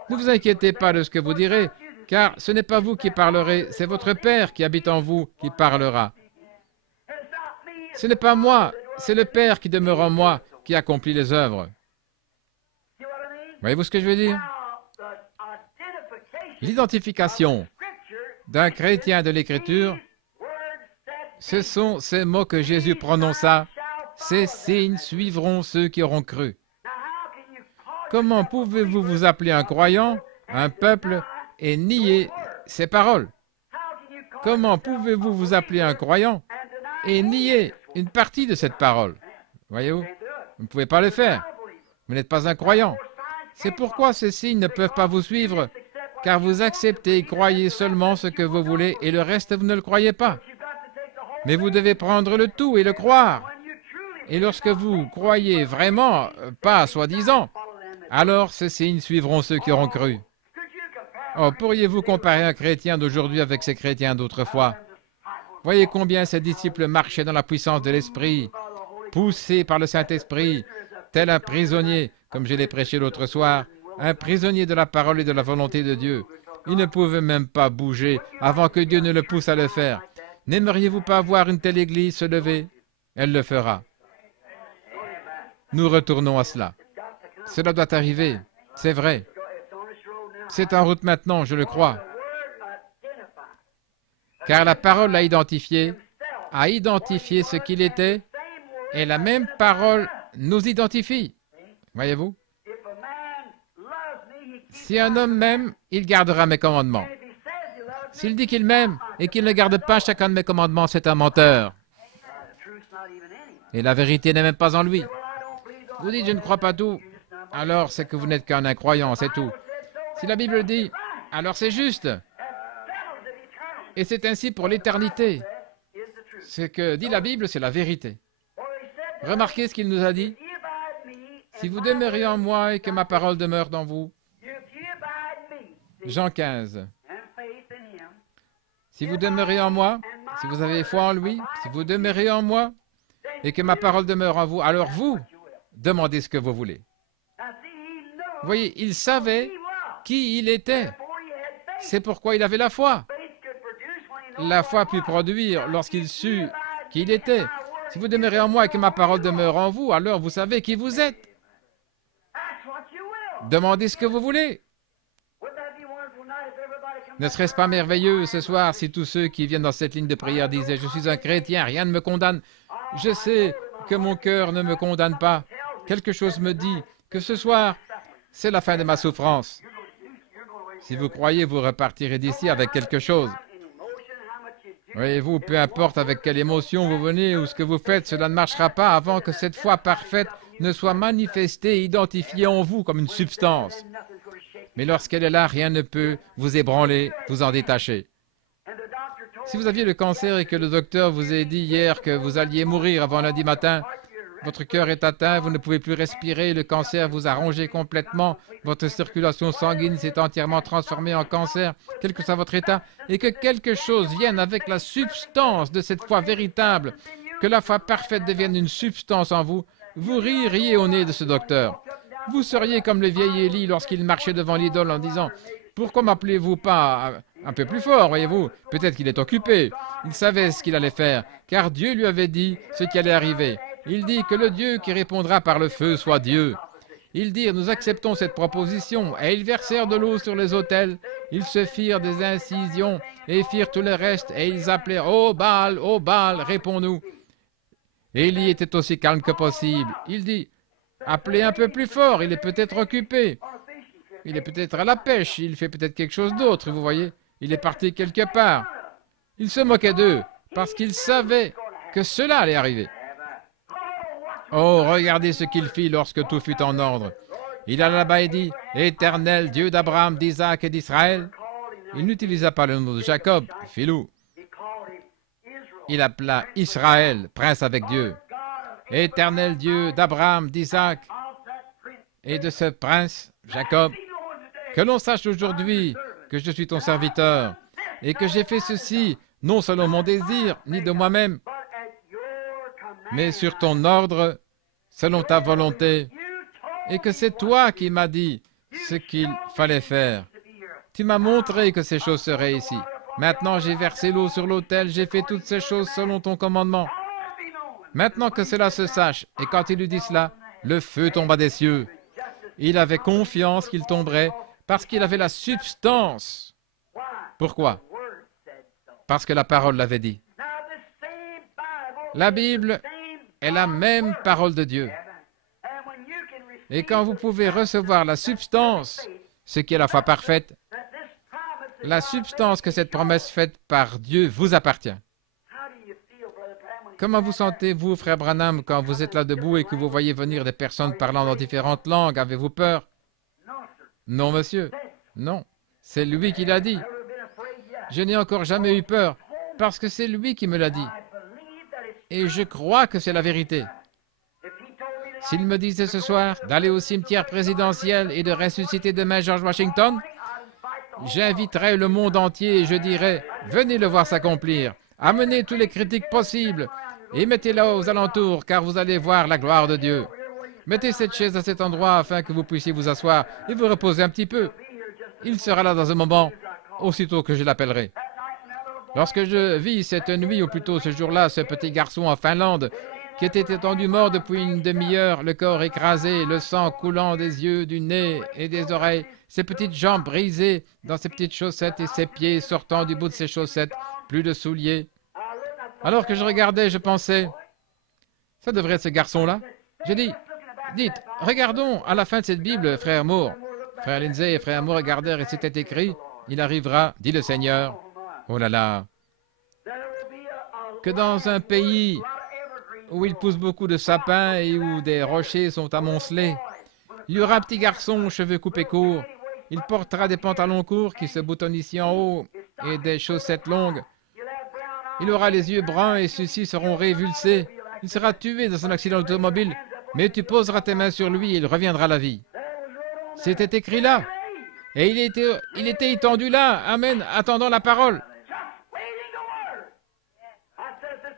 Ne vous inquiétez pas de ce que vous direz, car ce n'est pas vous qui parlerez, c'est votre Père qui habite en vous qui parlera. Ce n'est pas moi, c'est le Père qui demeure en moi qui accomplit les œuvres. Voyez-vous ce que je veux dire? L'identification d'un chrétien de l'Écriture, ce sont ces mots que Jésus prononça. Ces signes suivront ceux qui auront cru. Comment pouvez-vous vous appeler un croyant, un peuple, et nier ces paroles? Comment pouvez-vous vous appeler un croyant et nier une partie de cette parole? Voyez-vous? Vous ne pouvez pas le faire. Vous n'êtes pas un croyant. C'est pourquoi ces signes ne peuvent pas vous suivre, car vous acceptez et croyez seulement ce que vous voulez, et le reste, vous ne le croyez pas. Mais vous devez prendre le tout et le croire. Et lorsque vous croyez vraiment, pas soi-disant, alors ces signes suivront ceux qui auront cru. Oh, pourriez-vous comparer un chrétien d'aujourd'hui avec ces chrétiens d'autrefois? Voyez combien ces disciples marchaient dans la puissance de l'Esprit, poussés par le Saint-Esprit, tel un prisonnier, comme je l'ai prêché l'autre soir, un prisonnier de la parole et de la volonté de Dieu. Il ne pouvait même pas bouger avant que Dieu ne le pousse à le faire. N'aimeriez-vous pas voir une telle église se lever? Elle le fera. Nous retournons à cela. Cela doit arriver, c'est vrai. C'est en route maintenant, je le crois. car la parole l'a identifié, a identifié ce qu'il était, et la même parole nous identifie. Voyez-vous? Si un homme m'aime, il gardera mes commandements. S'il dit qu'il m'aime et qu'il ne garde pas chacun de mes commandements, c'est un menteur. Et la vérité n'est même pas en lui. Vous dites, je ne crois pas tout. Alors, c'est que vous n'êtes qu'un incroyant, c'est tout. Si la Bible dit, alors c'est juste. Et c'est ainsi pour l'éternité. Ce que dit la Bible, c'est la vérité. Remarquez ce qu'il nous a dit. Si vous demeurez en moi et que ma parole demeure dans vous. Jean 15. Si vous demeurez en moi, si vous avez foi en lui, si vous demeurez en moi et que ma parole demeure en vous, alors vous, demandez ce que vous voulez. Vous voyez, il savait qui il était. C'est pourquoi il avait la foi. La foi put produire lorsqu'il sut qui il était. Si vous demeurez en moi et que ma parole demeure en vous, alors vous savez qui vous êtes. Demandez ce que vous voulez. Ne serait-ce pas merveilleux ce soir si tous ceux qui viennent dans cette ligne de prière disaient « Je suis un chrétien, rien ne me condamne. Je sais que mon cœur ne me condamne pas. Quelque chose me dit que ce soir, c'est la fin de ma souffrance. » Si vous croyez, vous repartirez d'ici avec quelque chose. Voyez-vous, peu importe avec quelle émotion vous venez ou ce que vous faites, cela ne marchera pas avant que cette foi parfaite ne soit manifestée et identifiée en vous comme une substance. Mais lorsqu'elle est là, rien ne peut vous ébranler, vous en détacher. Si vous aviez le cancer et que le docteur vous ait dit hier que vous alliez mourir avant lundi matin, votre cœur est atteint, vous ne pouvez plus respirer, le cancer vous a rongé complètement, votre circulation sanguine s'est entièrement transformée en cancer, quel que soit votre état, et que quelque chose vienne avec la substance de cette foi véritable, que la foi parfaite devienne une substance en vous, vous ririez au nez de ce docteur. Vous seriez comme le vieil Élie lorsqu'il marchait devant l'idole en disant « Pourquoi m'appelez-vous pas un peu plus fort, voyez-vous? Peut-être qu'il est occupé. » Il savait ce qu'il allait faire, car Dieu lui avait dit ce qui allait arriver. Il dit que le Dieu qui répondra par le feu soit Dieu. Ils dirent « Nous acceptons cette proposition. » Et ils versèrent de l'eau sur les autels. Ils se firent des incisions et firent tout le reste. Et ils appelèrent « Ô Baal, réponds-nous. » Élie était aussi calme que possible. Il dit « Appelez un peu plus fort, il est peut-être occupé. Il est peut-être à la pêche, il fait peut-être quelque chose d'autre, vous voyez. Il est parti quelque part. » Il se moquait d'eux, parce qu'il savait que cela allait arriver. Oh, regardez ce qu'il fit lorsque tout fut en ordre. Il alla là-bas et dit « Éternel, Dieu d'Abraham, d'Isaac et d'Israël. » Il n'utilisa pas le nom de Jacob, filou. Il appela Israël, prince avec Dieu. Éternel Dieu d'Abraham, d'Isaac et de ce prince, Jacob, que l'on sache aujourd'hui que je suis ton serviteur et que j'ai fait ceci, non selon mon désir, ni de moi-même, mais sur ton ordre, selon ta volonté, et que c'est toi qui m'as dit ce qu'il fallait faire. Tu m'as montré que ces choses seraient ici. Maintenant, j'ai versé l'eau sur l'autel, j'ai fait toutes ces choses selon ton commandement. Maintenant que cela se sache, et quand il eut dit cela, le feu tomba des cieux. Il avait confiance qu'il tomberait parce qu'il avait la substance. Pourquoi? Parce que la parole l'avait dit. La Bible est la même parole de Dieu. Et quand vous pouvez recevoir la substance, ce qui est la foi parfaite, la substance que cette promesse faite par Dieu vous appartient. Comment vous sentez-vous, frère Branham, quand vous êtes là debout et que vous voyez venir des personnes parlant dans différentes langues? Avez-vous peur? Non, monsieur. Non. C'est lui qui l'a dit. Je n'ai encore jamais eu peur, parce que c'est lui qui me l'a dit. Et je crois que c'est la vérité. S'il me disait ce soir d'aller au cimetière présidentiel et de ressusciter demain George Washington, j'inviterais le monde entier et je dirais « Venez le voir s'accomplir. Amenez tous les critiques possibles et mettez-la aux alentours, car vous allez voir la gloire de Dieu. Mettez cette chaise à cet endroit afin que vous puissiez vous asseoir et vous reposer un petit peu. Il sera là dans un moment, aussitôt que je l'appellerai. » Lorsque je vis cette nuit, ou plutôt ce jour-là, ce petit garçon en Finlande, qui était étendu mort depuis une demi-heure, le corps écrasé, le sang coulant des yeux, du nez et des oreilles, ses petites jambes brisées dans ses petites chaussettes et ses pieds sortant du bout de ses chaussettes, plus de souliers. Alors que je regardais, je pensais, ça devrait être ce garçon-là. J'ai dit, dites, regardons à la fin de cette Bible, frère Moore. Frère Lindsay et frère Moore regardèrent et c'était écrit, il arrivera, dit le Seigneur. Oh là là, que dans un pays où il pousse beaucoup de sapins et où des rochers sont amoncelés, il y aura un petit garçon aux cheveux coupés courts. Il portera des pantalons courts qui se boutonnent ici en haut et des chaussettes longues. Il aura les yeux bruns et ceux-ci seront révulsés. Il sera tué dans un accident automobile, mais tu poseras tes mains sur lui et il reviendra à la vie. C'était écrit là. Et il était étendu là. Amen, attendant la parole.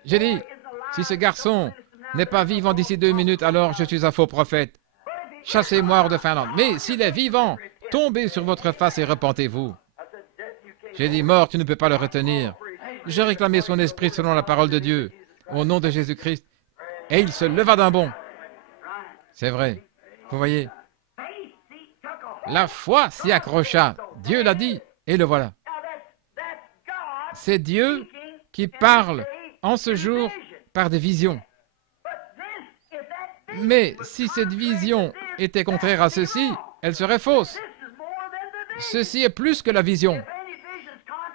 J'ai dit, si ce garçon n'est pas vivant d'ici 2 minutes, alors je suis un faux prophète. Chassez-moi hors de Finlande. Mais s'il est vivant, tombez sur votre face et repentez-vous. J'ai dit, mort, tu ne peux pas le retenir. Je réclamais son esprit selon la parole de Dieu, au nom de Jésus-Christ. Et il se leva d'un bond. C'est vrai. Vous voyez, la foi s'y accrocha. Dieu l'a dit, et le voilà. C'est Dieu qui parle en ce jour par des visions. Mais si cette vision était contraire à ceci, elle serait fausse. Ceci est plus que la vision.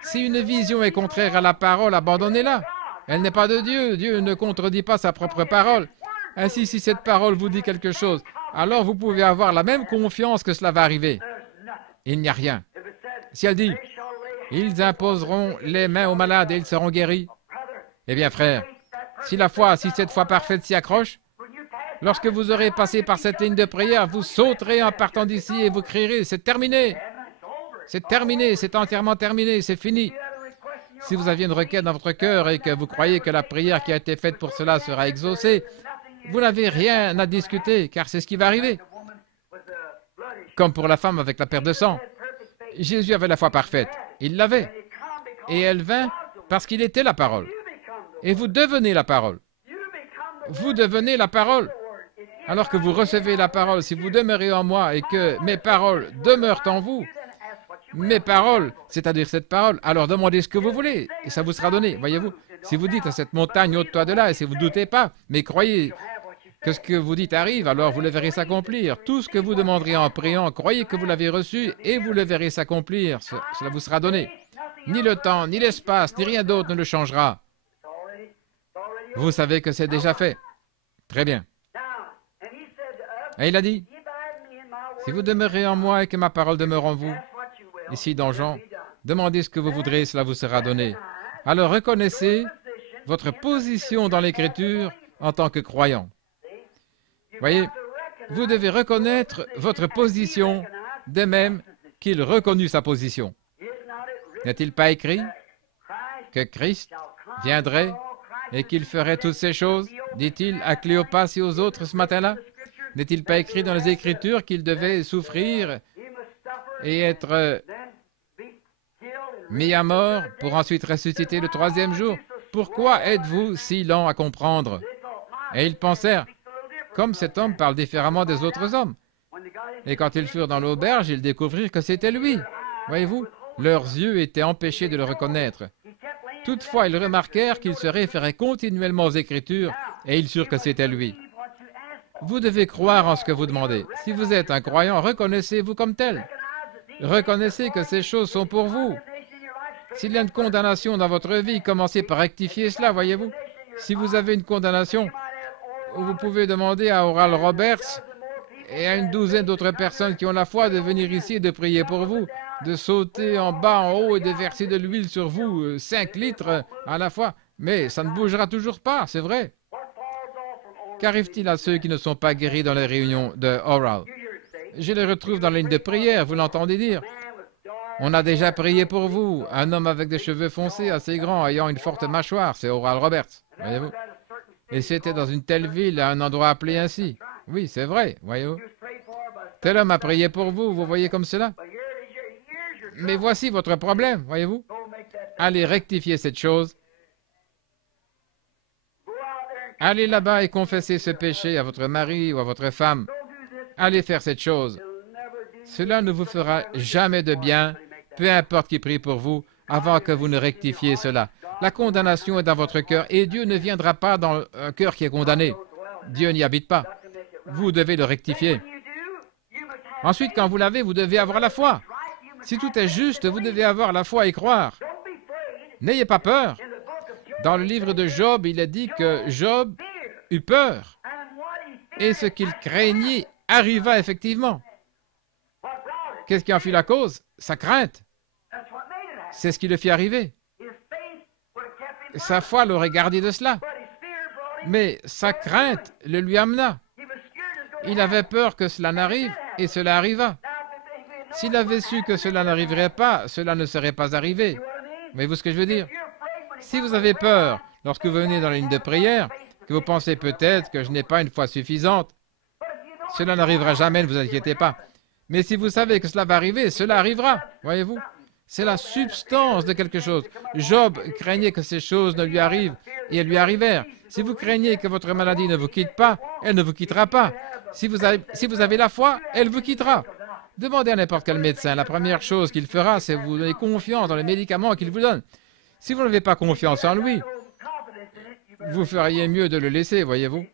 Si une vision est contraire à la parole, abandonnez-la. Elle n'est pas de Dieu. Dieu ne contredit pas sa propre parole. Ainsi, si cette parole vous dit quelque chose, alors vous pouvez avoir la même confiance que cela va arriver. Il n'y a rien. Si elle dit, ils imposeront les mains aux malades et ils seront guéris. Eh bien, frère, si la foi, si cette foi parfaite s'y accroche, lorsque vous aurez passé par cette ligne de prière, vous sauterez en partant d'ici et vous crierez, c'est terminé. C'est terminé, c'est entièrement terminé, c'est fini. Si vous aviez une requête dans votre cœur et que vous croyez que la prière qui a été faite pour cela sera exaucée, vous n'avez rien à discuter, car c'est ce qui va arriver. Comme pour la femme avec la perte de sang. Jésus avait la foi parfaite. Il l'avait. Et elle vint parce qu'il était la parole. Et vous devenez la parole. Vous devenez la parole. Alors que vous recevez la parole, si vous demeurez en moi et que mes paroles demeurent en vous, mes paroles, c'est-à-dire cette parole, alors demandez ce que vous voulez et ça vous sera donné. Voyez-vous, si vous dites à cette montagne, ôte-toi de là, et si vous ne doutez pas, mais croyez que ce que vous dites arrive, alors vous le verrez s'accomplir. Tout ce que vous demanderez en priant, croyez que vous l'avez reçu et vous le verrez s'accomplir. Cela vous sera donné. Ni le temps, ni l'espace, ni rien d'autre ne le changera. Vous savez que c'est déjà fait. Très bien. Et il a dit, si vous demeurez en moi et que ma parole demeure en vous, ici dans Jean, demandez ce que vous voudrez, cela vous sera donné. Alors reconnaissez votre position dans l'Écriture en tant que croyant. Voyez, vous devez reconnaître votre position de même qu'il reconnut sa position. N'est-il pas écrit que Christ viendrait et qu'il ferait toutes ces choses, dit-il à Cléopas et aux autres ce matin-là? N'est-il pas écrit dans les Écritures qu'il devait souffrir et être mis à mort pour ensuite ressusciter le 3e jour? Pourquoi êtes-vous si lents à comprendre? Et ils pensèrent, comme cet homme parle différemment des autres hommes. Et quand ils furent dans l'auberge, ils découvrirent que c'était lui. Voyez-vous, leurs yeux étaient empêchés de le reconnaître. Toutefois, ils remarquèrent qu'il se référait continuellement aux Écritures et ils surent que c'était lui. Vous devez croire en ce que vous demandez. Si vous êtes un croyant, reconnaissez-vous comme tel. Reconnaissez que ces choses sont pour vous. S'il y a une condamnation dans votre vie, commencez par rectifier cela, voyez-vous. Si vous avez une condamnation, vous pouvez demander à Oral Roberts et à une douzaine d'autres personnes qui ont la foi de venir ici et de prier pour vous, de sauter en bas, en haut et de verser de l'huile sur vous, 5 litres à la fois. Mais ça ne bougera toujours pas, c'est vrai. Qu'arrive-t-il à ceux qui ne sont pas guéris dans les réunions de Oral? Je les retrouve dans la ligne de prière, vous l'entendez dire. On a déjà prié pour vous. Un homme avec des cheveux foncés, assez grand, ayant une forte mâchoire, c'est Oral Roberts, voyez-vous. Et c'était dans une telle ville, à un endroit appelé ainsi. Oui, c'est vrai, voyez-vous. Tel homme a prié pour vous, vous voyez comme cela. Mais voici votre problème, voyez-vous. Allez rectifier cette chose. Allez là-bas et confessez ce péché à votre mari ou à votre femme. Allez faire cette chose. Cela ne vous fera jamais de bien, peu importe qui prie pour vous, avant que vous ne rectifiez cela. La condamnation est dans votre cœur et Dieu ne viendra pas dans un cœur qui est condamné. Dieu n'y habite pas. Vous devez le rectifier. Ensuite, quand vous l'avez, vous devez avoir la foi. Si tout est juste, vous devez avoir la foi et croire. N'ayez pas peur. Dans le livre de Job, il est dit que Job eut peur. Et ce qu'il craignait arriva effectivement. Qu'est-ce qui en fut la cause? Sa crainte. C'est ce qui le fit arriver. Sa foi l'aurait gardé de cela. Mais sa crainte le lui amena. Il avait peur que cela n'arrive et cela arriva. S'il avait su que cela n'arriverait pas, cela ne serait pas arrivé. Voyez-vous ce que je veux dire? Si vous avez peur lorsque vous venez dans la ligne de prière, que vous pensez peut-être que je n'ai pas une foi suffisante, cela n'arrivera jamais, ne vous inquiétez pas. Mais si vous savez que cela va arriver, cela arrivera, voyez-vous? C'est la substance de quelque chose. Job craignait que ces choses ne lui arrivent, et elles lui arrivèrent. Si vous craignez que votre maladie ne vous quitte pas, elle ne vous quittera pas. Si vous avez la foi, elle vous quittera. Demandez à n'importe quel médecin. La première chose qu'il fera, c'est vous donner confiance dans les médicaments qu'il vous donne. Si vous n'avez pas confiance en lui, vous feriez mieux de le laisser, voyez-vous?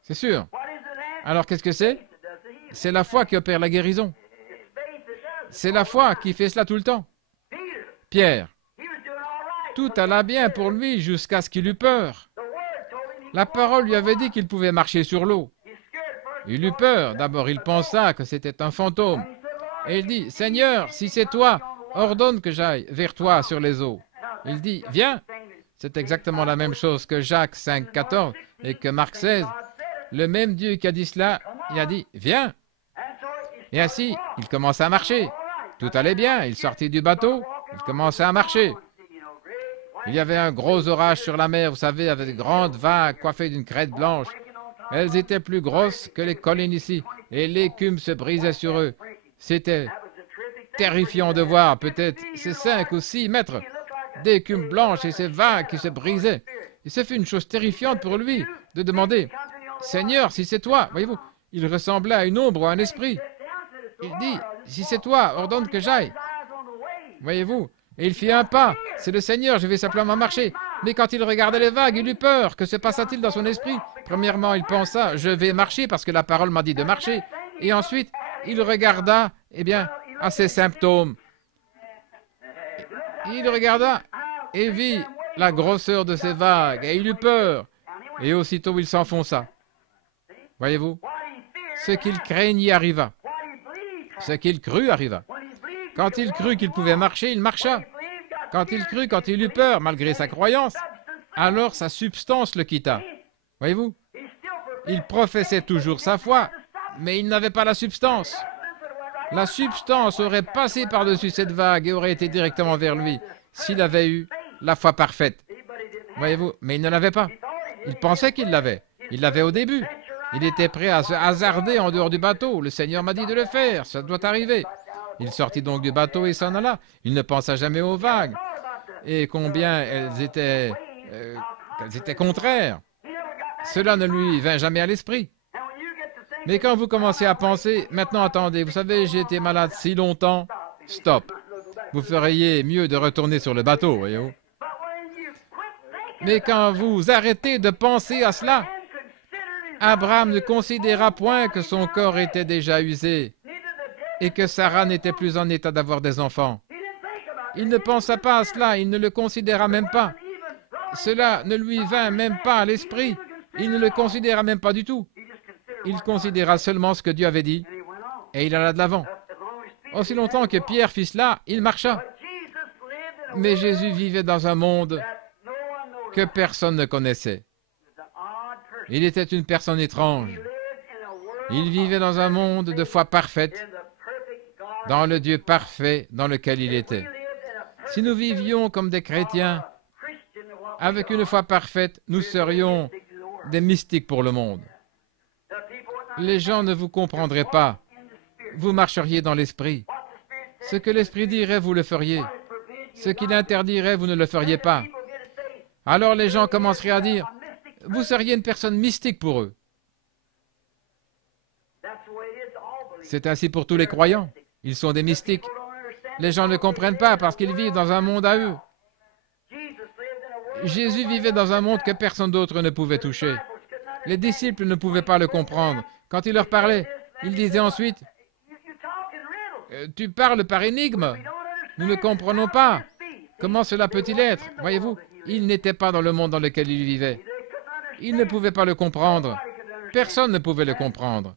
C'est sûr. Alors, qu'est-ce que c'est? C'est la foi qui opère la guérison. C'est la foi qui fait cela tout le temps. Pierre, tout alla bien pour lui jusqu'à ce qu'il eût peur. La parole lui avait dit qu'il pouvait marcher sur l'eau. Il eut peur. D'abord, il pensa que c'était un fantôme. Et il dit, « Seigneur, si c'est toi, ordonne que j'aille vers toi sur les eaux. » Il dit, « Viens. » C'est exactement la même chose que Jacques 5, 14 et que Marc 16. Le même Dieu qui a dit cela, il a dit, « Viens. » Et ainsi, il commença à marcher. Tout allait bien. Il sortit du bateau. Il commençait à marcher. Il y avait un gros orage sur la mer, vous savez, avec de grandes vagues coiffées d'une crête blanche. Elles étaient plus grosses que les collines ici, et l'écume se brisait sur eux. C'était terrifiant de voir, peut-être, ces 5 ou 6 mètres d'écume blanche et ces vagues qui se brisaient. Et ce fut une chose terrifiante pour lui de demander, « Seigneur, si c'est toi, voyez-vous, il ressemblait à une ombre ou à un esprit. » Il dit, « Si c'est toi, ordonne que j'aille. » Voyez-vous, et il fit un pas. C'est le Seigneur, je vais simplement marcher. Mais quand il regardait les vagues, il eut peur. Que se passa-t-il dans son esprit? Premièrement, il pensa, je vais marcher parce que la parole m'a dit de marcher. Et ensuite, il regarda, eh bien, à ses symptômes. Il regarda et vit la grosseur de ces vagues. Et il eut peur. Et aussitôt, il s'enfonça. Voyez-vous? Ce qu'il craignit arriva. Ce qu'il crut arriva. Quand il crut qu'il pouvait marcher, il marcha. Quand il crut, quand il eut peur, malgré sa croyance, alors sa substance le quitta. Voyez-vous? Il professait toujours sa foi, mais il n'avait pas la substance. La substance aurait passé par-dessus cette vague et aurait été directement vers lui s'il avait eu la foi parfaite. Voyez-vous? Mais il ne l'avait pas. Il pensait qu'il l'avait. Il l'avait au début. Il était prêt à se hasarder en dehors du bateau. Le Seigneur m'a dit de le faire. Ça doit arriver. Il sortit donc du bateau et s'en alla. Il ne pensa jamais aux vagues et combien elles étaient contraires. Cela ne lui vint jamais à l'esprit. Mais quand vous commencez à penser, maintenant attendez, vous savez, j'ai été malade si longtemps, stop. Vous feriez mieux de retourner sur le bateau, voyez-vous. Mais quand vous arrêtez de penser à cela, Abraham ne considéra point que son corps était déjà usé et que Sarah n'était plus en état d'avoir des enfants. Il ne pensa pas à cela, il ne le considéra même pas. Cela ne lui vint même pas à l'esprit. Il ne le considéra même pas du tout. Il considéra seulement ce que Dieu avait dit et il alla de l'avant. Aussi longtemps que Pierre fit cela, il marcha. Mais Jésus vivait dans un monde que personne ne connaissait. Il était une personne étrange. Il vivait dans un monde de foi parfaite, dans le Dieu parfait dans lequel il était. Si nous vivions comme des chrétiens, avec une foi parfaite, nous serions des mystiques pour le monde. Les gens ne vous comprendraient pas. Vous marcheriez dans l'esprit. Ce que l'esprit dirait, vous le feriez. Ce qu'il interdirait, vous ne le feriez pas. Alors les gens commenceraient à dire, vous seriez une personne mystique pour eux. C'est ainsi pour tous les croyants. Ils sont des mystiques. Les gens ne comprennent pas parce qu'ils vivent dans un monde à eux. Jésus vivait dans un monde que personne d'autre ne pouvait toucher. Les disciples ne pouvaient pas le comprendre. Quand il leur parlait, il disait ensuite, « Tu parles par énigme. Nous ne comprenons pas. Comment cela peut-il être? » Voyez-vous, il n'était pas dans le monde dans lequel il vivait. Il ne pouvait pas le comprendre. Personne ne pouvait le comprendre.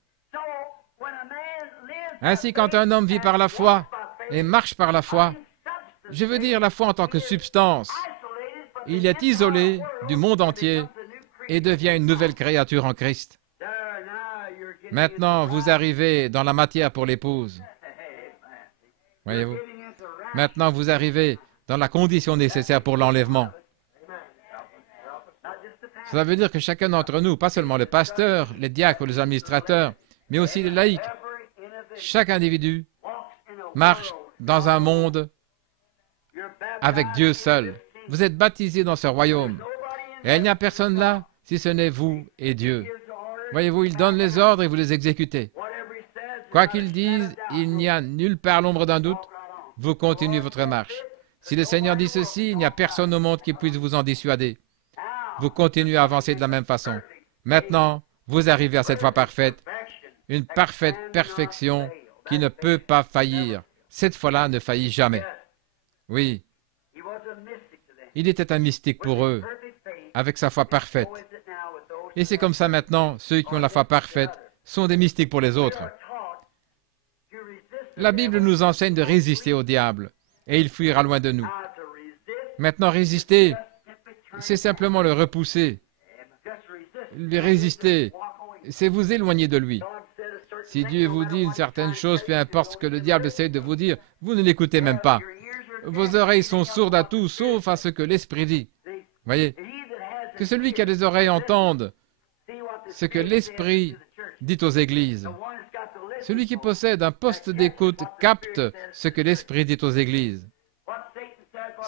Ainsi, quand un homme vit par la foi et marche par la foi, je veux dire la foi en tant que substance, il est isolé du monde entier et devient une nouvelle créature en Christ. Maintenant, vous arrivez dans la matière pour l'épouse. Voyez-vous? Maintenant, vous arrivez dans la condition nécessaire pour l'enlèvement. Cela veut dire que chacun d'entre nous, pas seulement le pasteur, les diacres ou les administrateurs, mais aussi les laïcs, chaque individu marche dans un monde avec Dieu seul. Vous êtes baptisés dans ce royaume. Et il n'y a personne là si ce n'est vous et Dieu. Voyez-vous, il donne les ordres et vous les exécutez. Quoi qu'il dise, il n'y a nulle part l'ombre d'un doute. Vous continuez votre marche. Si le Seigneur dit ceci, il n'y a personne au monde qui puisse vous en dissuader. Vous continuez à avancer de la même façon. Maintenant, vous arrivez à cette foi parfaite, une parfaite perfection qui ne peut pas faillir. Cette foi-là ne faillit jamais. Oui, il était un mystique pour eux, avec sa foi parfaite. Et c'est comme ça maintenant, ceux qui ont la foi parfaite sont des mystiques pour les autres. La Bible nous enseigne de résister au diable, et il fuira loin de nous. Maintenant, résister, c'est simplement le repousser. Lui résister, c'est vous éloigner de lui. Si Dieu vous dit une certaine chose, peu importe ce que le diable essaie de vous dire, vous ne l'écoutez même pas. Vos oreilles sont sourdes à tout, sauf à ce que l'Esprit dit. Voyez, que celui qui a des oreilles entende ce que l'Esprit dit aux églises. Celui qui possède un poste d'écoute capte ce que l'Esprit dit aux églises.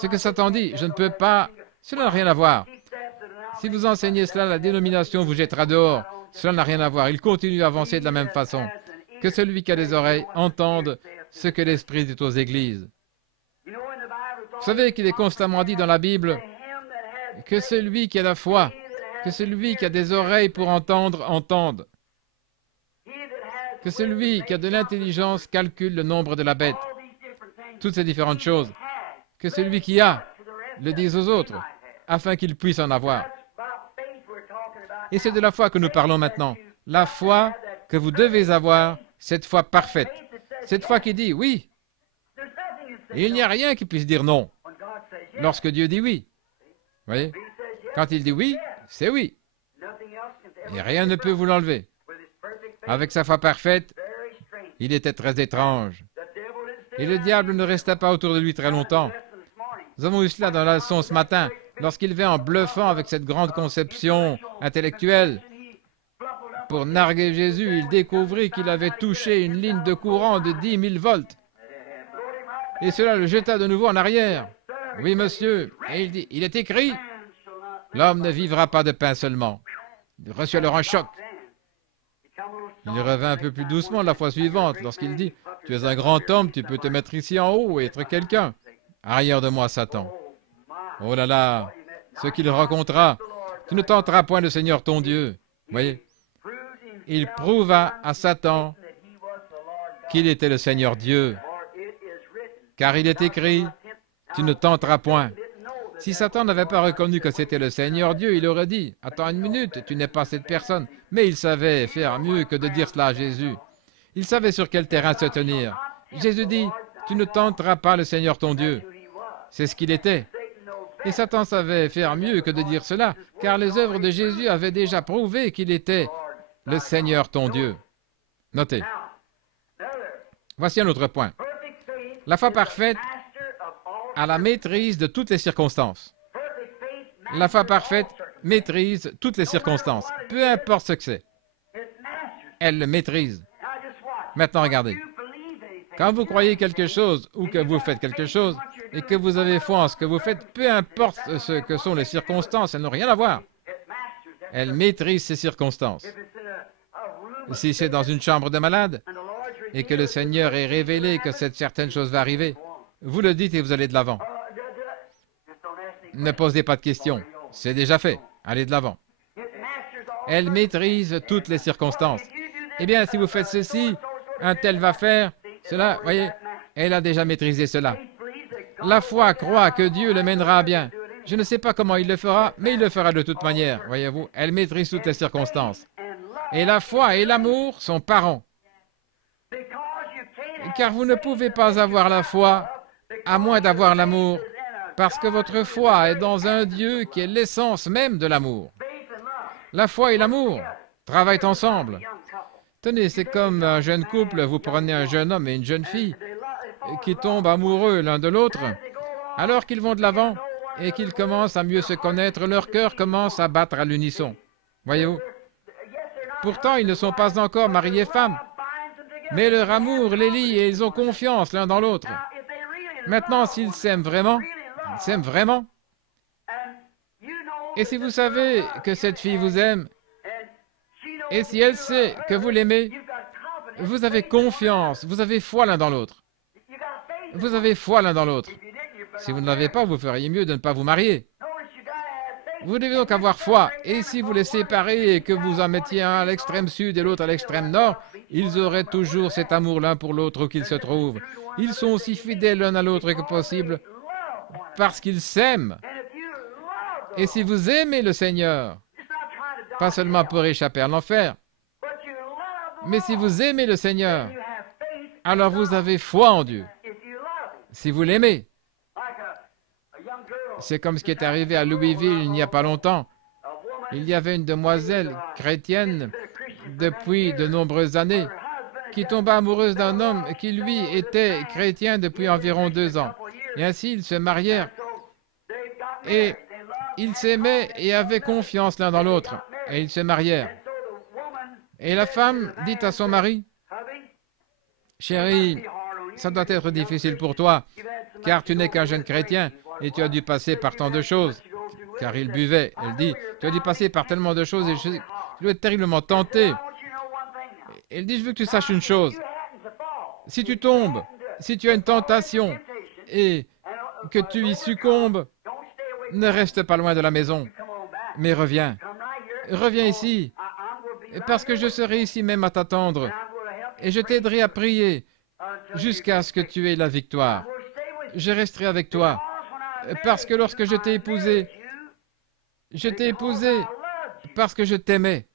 Ce que Satan dit, je ne peux pas, cela n'a rien à voir. Si vous enseignez cela, la dénomination vous jettera dehors. Cela n'a rien à voir. Il continue à avancer de la même façon. Que celui qui a des oreilles entende ce que l'Esprit dit aux églises. Vous savez qu'il est constamment dit dans la Bible que celui qui a la foi, que celui qui a des oreilles pour entendre, entende. Que celui qui a de l'intelligence calcule le nombre de la bête. Toutes ces différentes choses. Que celui qui a le dise aux autres, afin qu'ils puissent en avoir. Et c'est de la foi que nous parlons maintenant. La foi que vous devez avoir, cette foi parfaite. Cette foi qui dit oui. Et il n'y a rien qui puisse dire non. Lorsque Dieu dit oui. Vous voyez? Quand il dit oui, c'est oui. Et rien ne peut vous l'enlever. Avec sa foi parfaite, il était très étrange. Et le diable ne resta pas autour de lui très longtemps. Nous avons eu cela dans la leçon ce matin, lorsqu'il vint en bluffant avec cette grande conception intellectuelle. Pour narguer Jésus, il découvrit qu'il avait touché une ligne de courant de 10 000 volts. Et cela le jeta de nouveau en arrière. Oui, monsieur. Et il dit, il est écrit, l'homme ne vivra pas de pain seulement. Il reçut alors un choc. Il revint un peu plus doucement la fois suivante, lorsqu'il dit, tu es un grand homme, tu peux te mettre ici en haut et être quelqu'un. Arrière de moi, Satan. Oh là là, ce qu'il rencontra, tu ne tenteras point le Seigneur ton Dieu. Voyez, il prouva à Satan qu'il était le Seigneur Dieu. Car il est écrit, tu ne tenteras point. Si Satan n'avait pas reconnu que c'était le Seigneur Dieu, il aurait dit, attends une minute, tu n'es pas cette personne. Mais il savait faire mieux que de dire cela à Jésus. Il savait sur quel terrain se tenir. Jésus dit, tu ne tenteras pas le Seigneur ton Dieu. C'est ce qu'il était. Et Satan savait faire mieux que de dire cela, car les œuvres de Jésus avaient déjà prouvé qu'il était le Seigneur ton Dieu. Notez. Voici un autre point. La foi parfaite a la maîtrise de toutes les circonstances. La foi parfaite maîtrise toutes les circonstances, peu importe ce que c'est. Elle le maîtrise. Maintenant, regardez. Quand vous croyez quelque chose ou que vous faites quelque chose et que vous avez foi en ce que vous faites, peu importe ce que sont les circonstances, elles n'ont rien à voir. Elle maîtrise ces circonstances. Si c'est dans une chambre de malade et que le Seigneur est révélé que cette certaine chose va arriver, vous le dites et vous allez de l'avant. Ne posez pas de questions. C'est déjà fait. Allez de l'avant. Elle maîtrise toutes les circonstances. Eh bien, si vous faites ceci, un tel va faire cela. Voyez, elle a déjà maîtrisé cela. La foi croit que Dieu le mènera à bien. Je ne sais pas comment il le fera, mais il le fera de toute manière. Voyez-vous, elle maîtrise toutes les circonstances. Et la foi et l'amour sont parents. Car vous ne pouvez pas avoir la foi à moins d'avoir l'amour, parce que votre foi est dans un Dieu qui est l'essence même de l'amour. La foi et l'amour travaillent ensemble. Tenez, c'est comme un jeune couple, vous prenez un jeune homme et une jeune fille qui tombent amoureux l'un de l'autre. Alors qu'ils vont de l'avant et qu'ils commencent à mieux se connaître, leur cœur commence à battre à l'unisson. Voyez-vous? Pourtant, ils ne sont pas encore mariés et femmes, mais leur amour les lie et ils ont confiance l'un dans l'autre. Maintenant, s'ils s'aiment vraiment, ils s'aiment vraiment. Et si vous savez que cette fille vous aime, et si elle sait que vous l'aimez, vous avez confiance, vous avez foi l'un dans l'autre. Vous avez foi l'un dans l'autre. Si vous ne l'avez pas, vous feriez mieux de ne pas vous marier. Vous devez donc avoir foi. Et si vous les séparez et que vous en mettiez un à l'extrême sud et l'autre à l'extrême nord, ils auraient toujours cet amour l'un pour l'autre où qu'ils se trouvent. Ils sont aussi fidèles l'un à l'autre que possible parce qu'ils s'aiment. Et si vous aimez le Seigneur, pas seulement pour échapper à l'enfer, mais si vous aimez le Seigneur, alors vous avez foi en Dieu. Si vous l'aimez. C'est comme ce qui est arrivé à Louisville il n'y a pas longtemps. Il y avait une demoiselle chrétienne depuis de nombreuses années qui tomba amoureuse d'un homme qui, lui, était chrétien depuis environ 2 ans. Et ainsi, ils se marièrent et ils s'aimaient et avaient confiance l'un dans l'autre. Et ils se marièrent. Et la femme dit à son mari, « Chérie, ça doit être difficile pour toi, car tu n'es qu'un jeune chrétien et tu as dû passer par tant de choses. » Car il buvait. Elle dit, « Tu as dû passer par tellement de choses et je dois être terriblement tenté. » Elle dit, « Je veux que tu saches une chose. Si tu tombes, si tu as une tentation et que tu y succombes, ne reste pas loin de la maison, mais reviens. Reviens ici, parce que je serai ici même à t'attendre et je t'aiderai à prier jusqu'à ce que tu aies la victoire. Je resterai avec toi, parce que lorsque je t'ai épousé parce que je t'aimais.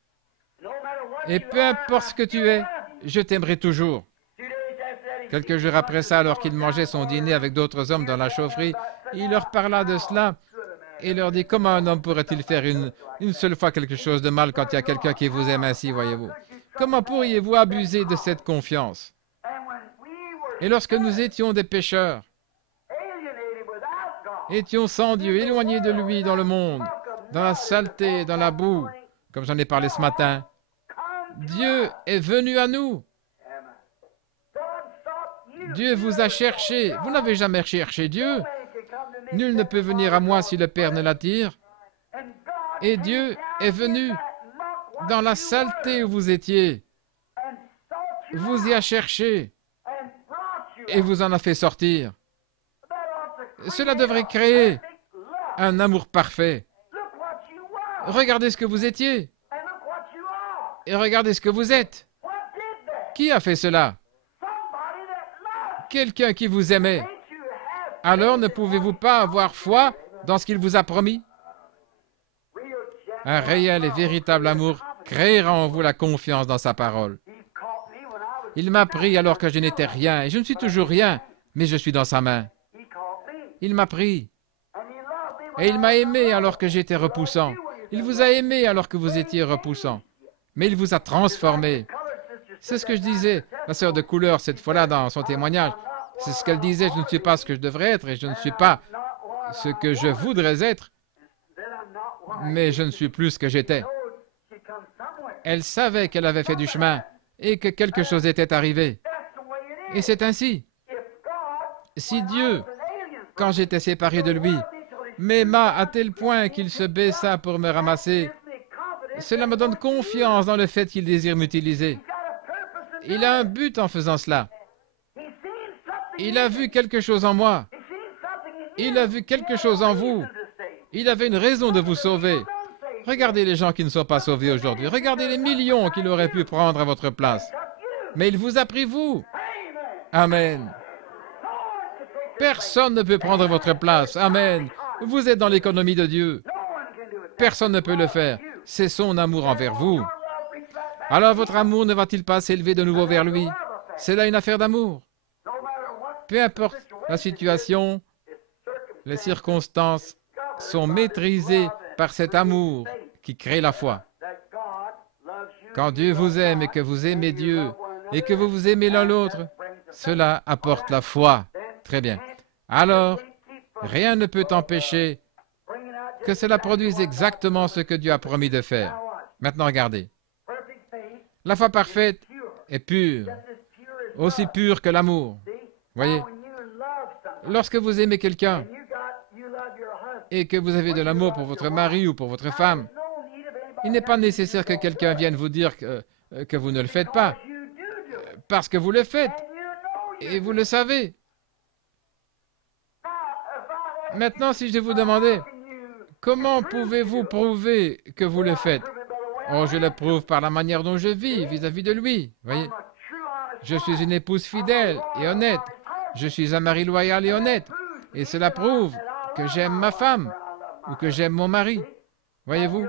Et peu importe ce que tu es, je t'aimerai toujours. » Quelques jours après ça, alors qu'il mangeait son dîner avec d'autres hommes dans la chaufferie, il leur parla de cela et leur dit, « Comment un homme pourrait-il faire une seule fois quelque chose de mal quand il y a quelqu'un qui vous aime ainsi, voyez-vous? Comment pourriez-vous abuser de cette confiance? » Et lorsque nous étions des pécheurs, étions sans Dieu, éloignés de lui dans le monde, dans la saleté, dans la boue, comme j'en ai parlé ce matin, Dieu est venu à nous. Dieu vous a cherché. Vous n'avez jamais cherché Dieu. Nul ne peut venir à moi si le Père ne l'attire. Et Dieu est venu dans la saleté où vous étiez. Vous y a cherché et vous en a fait sortir. Cela devrait créer un amour parfait. Regardez ce que vous étiez et regardez ce que vous êtes. Qui a fait cela? Quelqu'un qui vous aimait. Alors ne pouvez-vous pas avoir foi dans ce qu'il vous a promis? Un réel et véritable amour créera en vous la confiance dans sa parole. Il m'a pris alors que je n'étais rien, et je ne suis toujours rien, mais je suis dans sa main. Il m'a pris, et il m'a aimé alors que j'étais repoussant. Il vous a aimé alors que vous étiez repoussant, mais il vous a transformé. C'est ce que je disais, la sœur de couleur, cette fois-là, dans son témoignage. C'est ce qu'elle disait, je ne suis pas ce que je devrais être, et je ne suis pas ce que je voudrais être, mais je ne suis plus ce que j'étais. Elle savait qu'elle avait fait du chemin, et que quelque chose était arrivé. Et c'est ainsi. Si Dieu, quand j'étais séparé de lui, m'aima à tel point qu'il se baissa pour me ramasser, cela me donne confiance dans le fait qu'il désire m'utiliser. Il a un but en faisant cela. Il a vu quelque chose en moi. Il a vu quelque chose en vous. Il avait une raison de vous sauver. Regardez les gens qui ne sont pas sauvés aujourd'hui. Regardez les millions qu'il aurait pu prendre à votre place. Mais il vous a pris, vous. Amen. Personne ne peut prendre votre place. Amen. Vous êtes dans l'économie de Dieu. Personne ne peut le faire. C'est son amour envers vous. Alors votre amour ne va-t-il pas s'élever de nouveau vers lui? C'est là une affaire d'amour. Peu importe la situation, les circonstances sont maîtrisées par cet amour qui crée la foi. Quand Dieu vous aime et que vous aimez Dieu et que vous vous aimez l'un l'autre, cela apporte la foi. Très bien. Alors, rien ne peut empêcher que cela produise exactement ce que Dieu a promis de faire. Maintenant, regardez. La foi parfaite est pure, aussi pure que l'amour. Voyez, lorsque vous aimez quelqu'un et que vous avez de l'amour pour votre mari ou pour votre femme, il n'est pas nécessaire que quelqu'un vienne vous dire que vous ne le faites pas, parce que vous le faites, et vous le savez. Maintenant, si je vous demandais, comment pouvez-vous prouver que vous le faites? Oh, je le prouve par la manière dont je vis vis-à-vis de lui. Voyez, je suis une épouse fidèle et honnête. Je suis un mari loyal et honnête. Et cela prouve que j'aime ma femme ou que j'aime mon mari. Voyez-vous,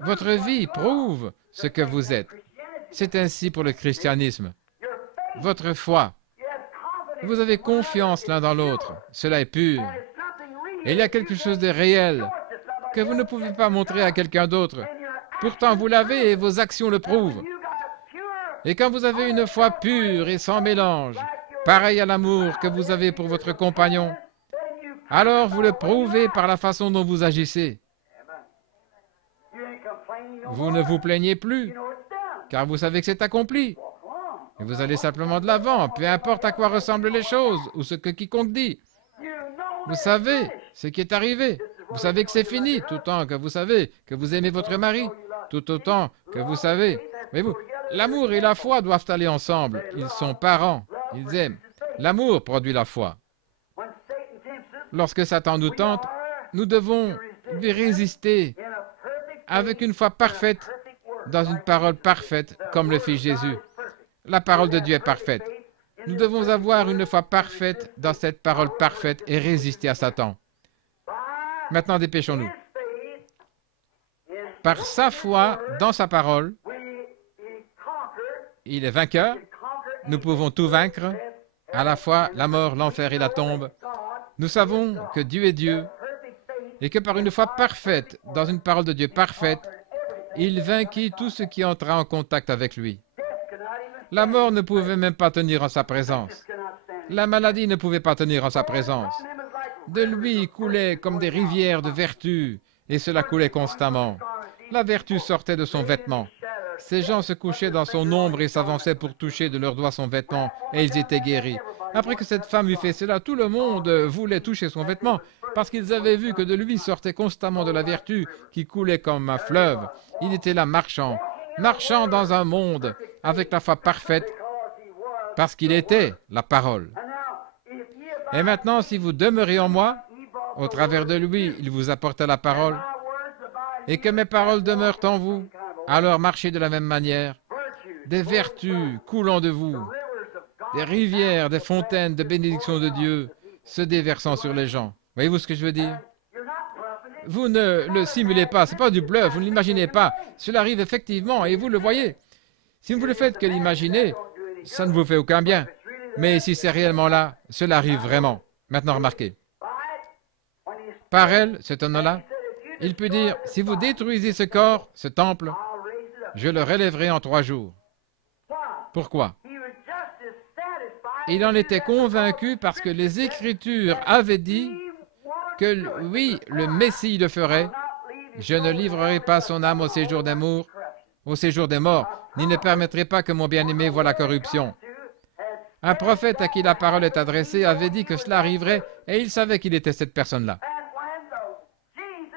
votre vie prouve ce que vous êtes. C'est ainsi pour le christianisme. Votre foi. Vous avez confiance l'un dans l'autre. Cela est pur. Et il y a quelque chose de réel que vous ne pouvez pas montrer à quelqu'un d'autre. Pourtant, vous l'avez et vos actions le prouvent. Et quand vous avez une foi pure et sans mélange, pareil à l'amour que vous avez pour votre compagnon, alors vous le prouvez par la façon dont vous agissez. Vous ne vous plaignez plus, car vous savez que c'est accompli. Et vous allez simplement de l'avant, peu importe à quoi ressemblent les choses ou ce que quiconque dit. Vous savez ce qui est arrivé. Vous savez que c'est fini, tout autant que vous savez que vous aimez votre mari, tout autant que vous savez. Voyez-vous, l'amour et la foi doivent aller ensemble. Ils sont parents, ils aiment. L'amour produit la foi. Lorsque Satan nous tente, nous devons lui résister avec une foi parfaite dans une parole parfaite comme le fit Jésus. La parole de Dieu est parfaite. Nous devons avoir une foi parfaite dans cette parole parfaite et résister à Satan. Maintenant, dépêchons-nous. Par sa foi dans sa parole, il est vainqueur. Nous pouvons tout vaincre, à la fois la mort, l'enfer et la tombe. Nous savons que Dieu est Dieu et que par une foi parfaite, dans une parole de Dieu parfaite, il vainquit tout ce qui entra en contact avec lui. La mort ne pouvait même pas tenir en sa présence. La maladie ne pouvait pas tenir en sa présence. De lui coulait comme des rivières de vertu, et cela coulait constamment. La vertu sortait de son vêtement. Ces gens se couchaient dans son ombre et s'avançaient pour toucher de leurs doigts son vêtement, et ils étaient guéris. Après que cette femme eut fait cela, tout le monde voulait toucher son vêtement, parce qu'ils avaient vu que de lui sortait constamment de la vertu qui coulait comme un fleuve. Il était là marchant dans un monde avec la foi parfaite, parce qu'il était la parole. Et maintenant, si vous demeurez en moi, au travers de lui, il vous apporta la parole, et que mes paroles demeurent en vous, alors marchez de la même manière, des vertus coulant de vous, des rivières, des fontaines de bénédiction de Dieu se déversant sur les gens. Voyez-vous ce que je veux dire? Vous ne le simulez pas, ce n'est pas du bluff, vous ne l'imaginez pas. Cela arrive effectivement et vous le voyez. Si vous ne faites que l'imaginer, ça ne vous fait aucun bien. Mais si c'est réellement là, cela arrive vraiment. Maintenant, remarquez. Par elle, cet homme-là, il peut dire, si vous détruisez ce corps, ce temple, je le relèverai en 3 jours. Pourquoi? Il en était convaincu parce que les Écritures avaient dit que oui, le Messie le ferait. Je ne livrerai pas son âme au séjour d'amour, au séjour des morts, ni ne permettrai pas que mon bien-aimé voie la corruption. Un prophète à qui la parole est adressée avait dit que cela arriverait et il savait qu'il était cette personne-là.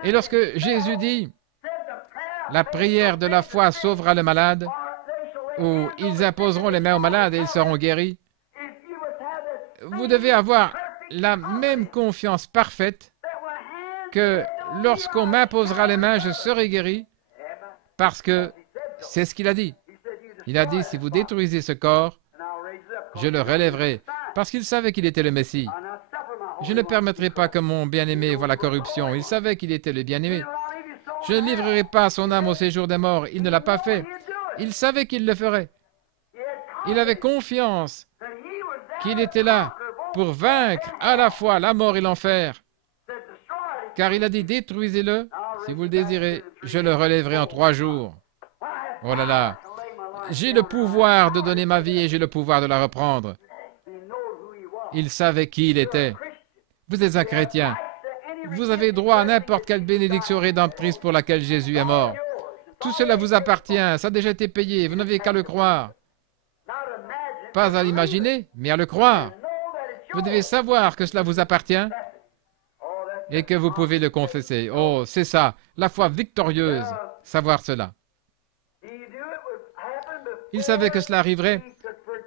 Et lorsque Jésus dit « La prière de la foi sauvera le malade » ou « Ils imposeront les mains aux malades et ils seront guéris », vous devez avoir la même confiance parfaite que lorsqu'on m'imposera les mains, je serai guéri, parce que c'est ce qu'il a dit. Il a dit, si vous détruisez ce corps, je le relèverai, parce qu'il savait qu'il était le Messie. Je ne permettrai pas que mon bien-aimé voie la corruption. Il savait qu'il était le bien-aimé. Je ne livrerai pas son âme au séjour des morts. Il ne l'a pas fait. Il savait qu'il le ferait. Il avait confiance qu'il était là pour vaincre à la fois la mort et l'enfer. Car il a dit, détruisez-le, si vous le désirez, je le relèverai en 3 jours. Oh là là, j'ai le pouvoir de donner ma vie et j'ai le pouvoir de la reprendre. Il savait qui il était. Vous êtes un chrétien. Vous avez droit à n'importe quelle bénédiction rédemptrice pour laquelle Jésus est mort. Tout cela vous appartient, ça a déjà été payé, vous n'avez qu'à le croire. Pas à l'imaginer, mais à le croire. Vous devez savoir que cela vous appartient et que vous pouvez le confesser. Oh, c'est ça, la foi victorieuse, savoir cela. Il savait que cela arriverait.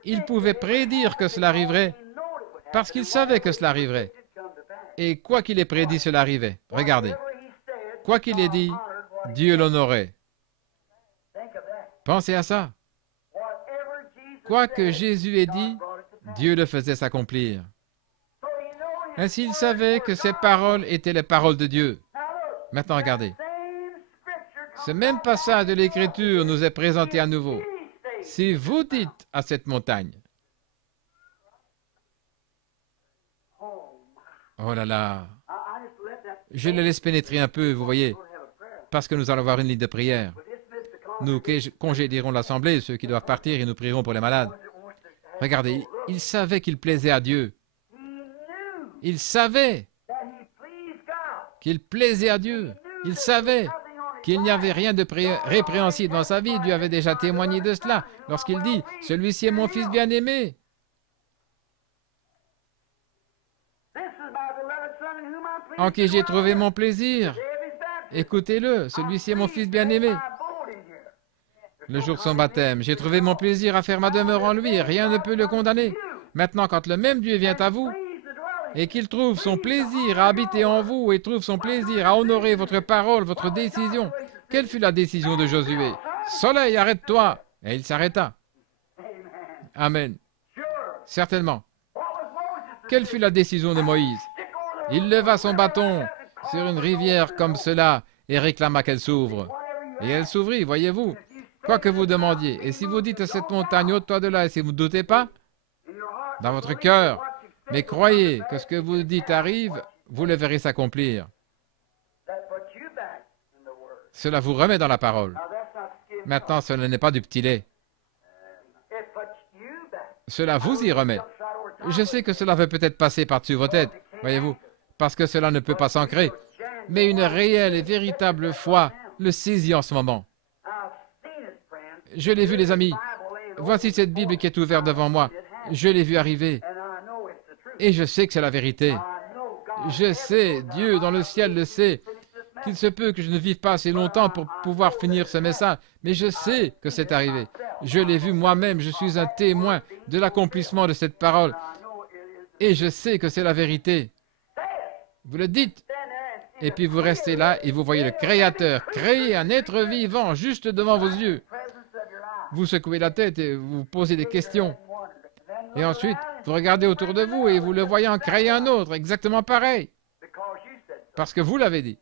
Il pouvait prédire que cela arriverait parce qu'il savait que cela arriverait. Et quoi qu'il ait prédit, cela arrivait. Regardez. Quoi qu'il ait dit, Dieu l'honorait. Pensez à ça. Quoi que Jésus ait dit, Dieu le faisait s'accomplir. Ainsi, il savait que ces paroles étaient les paroles de Dieu. Maintenant, regardez. Ce même passage de l'Écriture nous est présenté à nouveau. Si vous dites à cette montagne, oh là là, je le laisse pénétrer un peu, vous voyez, parce que nous allons avoir une ligne de prière. Nous congédierons l'assemblée, ceux qui doivent partir, et nous prierons pour les malades. Regardez, il savait qu'il plaisait à Dieu. Il savait qu'il plaisait à Dieu. Il savait qu'il n'y avait rien de répréhensible dans sa vie. Dieu avait déjà témoigné de cela lorsqu'il dit « Celui-ci est mon fils bien-aimé ». En qui j'ai trouvé mon plaisir. Écoutez-le, celui-ci est mon fils bien-aimé. Le jour de son baptême, j'ai trouvé mon plaisir à faire ma demeure en lui, et rien ne peut le condamner. Maintenant, quand le même Dieu vient à vous, et qu'il trouve son plaisir à habiter en vous, et trouve son plaisir à honorer votre parole, votre décision, quelle fut la décision de Josué? Soleil, arrête-toi! Et il s'arrêta. Amen. Certainement. Quelle fut la décision de Moïse? Il leva son bâton sur une rivière comme cela et réclama qu'elle s'ouvre. Et elle s'ouvrit, voyez-vous, quoi que vous demandiez. Et si vous dites à cette montagne, ôte-toi de là, et si vous ne doutez pas, dans votre cœur, mais croyez que ce que vous dites arrive, vous le verrez s'accomplir. Cela vous remet dans la parole. Maintenant, ce n'est pas du petit lait. Cela vous y remet. Je sais que cela veut peut-être passer par-dessus vos têtes, voyez-vous, parce que cela ne peut pas s'ancrer. Mais une réelle et véritable foi le saisit en ce moment. Je l'ai vu, les amis. Voici cette Bible qui est ouverte devant moi. Je l'ai vu arriver. Et je sais que c'est la vérité. Je sais, Dieu dans le ciel le sait, qu'il se peut que je ne vive pas assez longtemps pour pouvoir finir ce message. Mais je sais que c'est arrivé. Je l'ai vu moi-même. Je suis un témoin de l'accomplissement de cette parole. Et je sais que c'est la vérité. Vous le dites. Et puis vous restez là et vous voyez le Créateur créer un être vivant juste devant vos yeux. Vous secouez la tête et vous posez des questions. Et ensuite, vous regardez autour de vous et vous le voyez en créer un autre, exactement pareil. Parce que vous l'avez dit.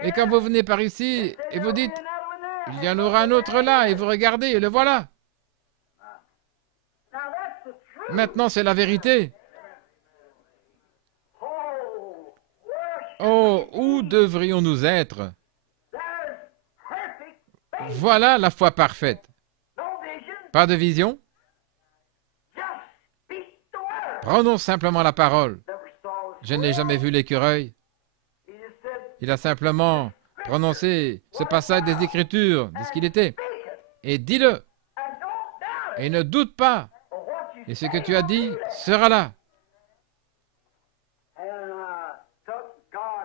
Et quand vous venez par ici et vous dites, il y en aura un autre là, et vous regardez et le voilà. Maintenant, c'est la vérité. Oh, où devrions-nous être? Voilà la foi parfaite. Pas de vision. Prenons simplement la parole. Je n'ai jamais vu l'écureuil. Il a simplement prononcé ce passage des Écritures, de ce qu'il était. Et dis-le. Et ne doute pas. Et ce que tu as dit sera là.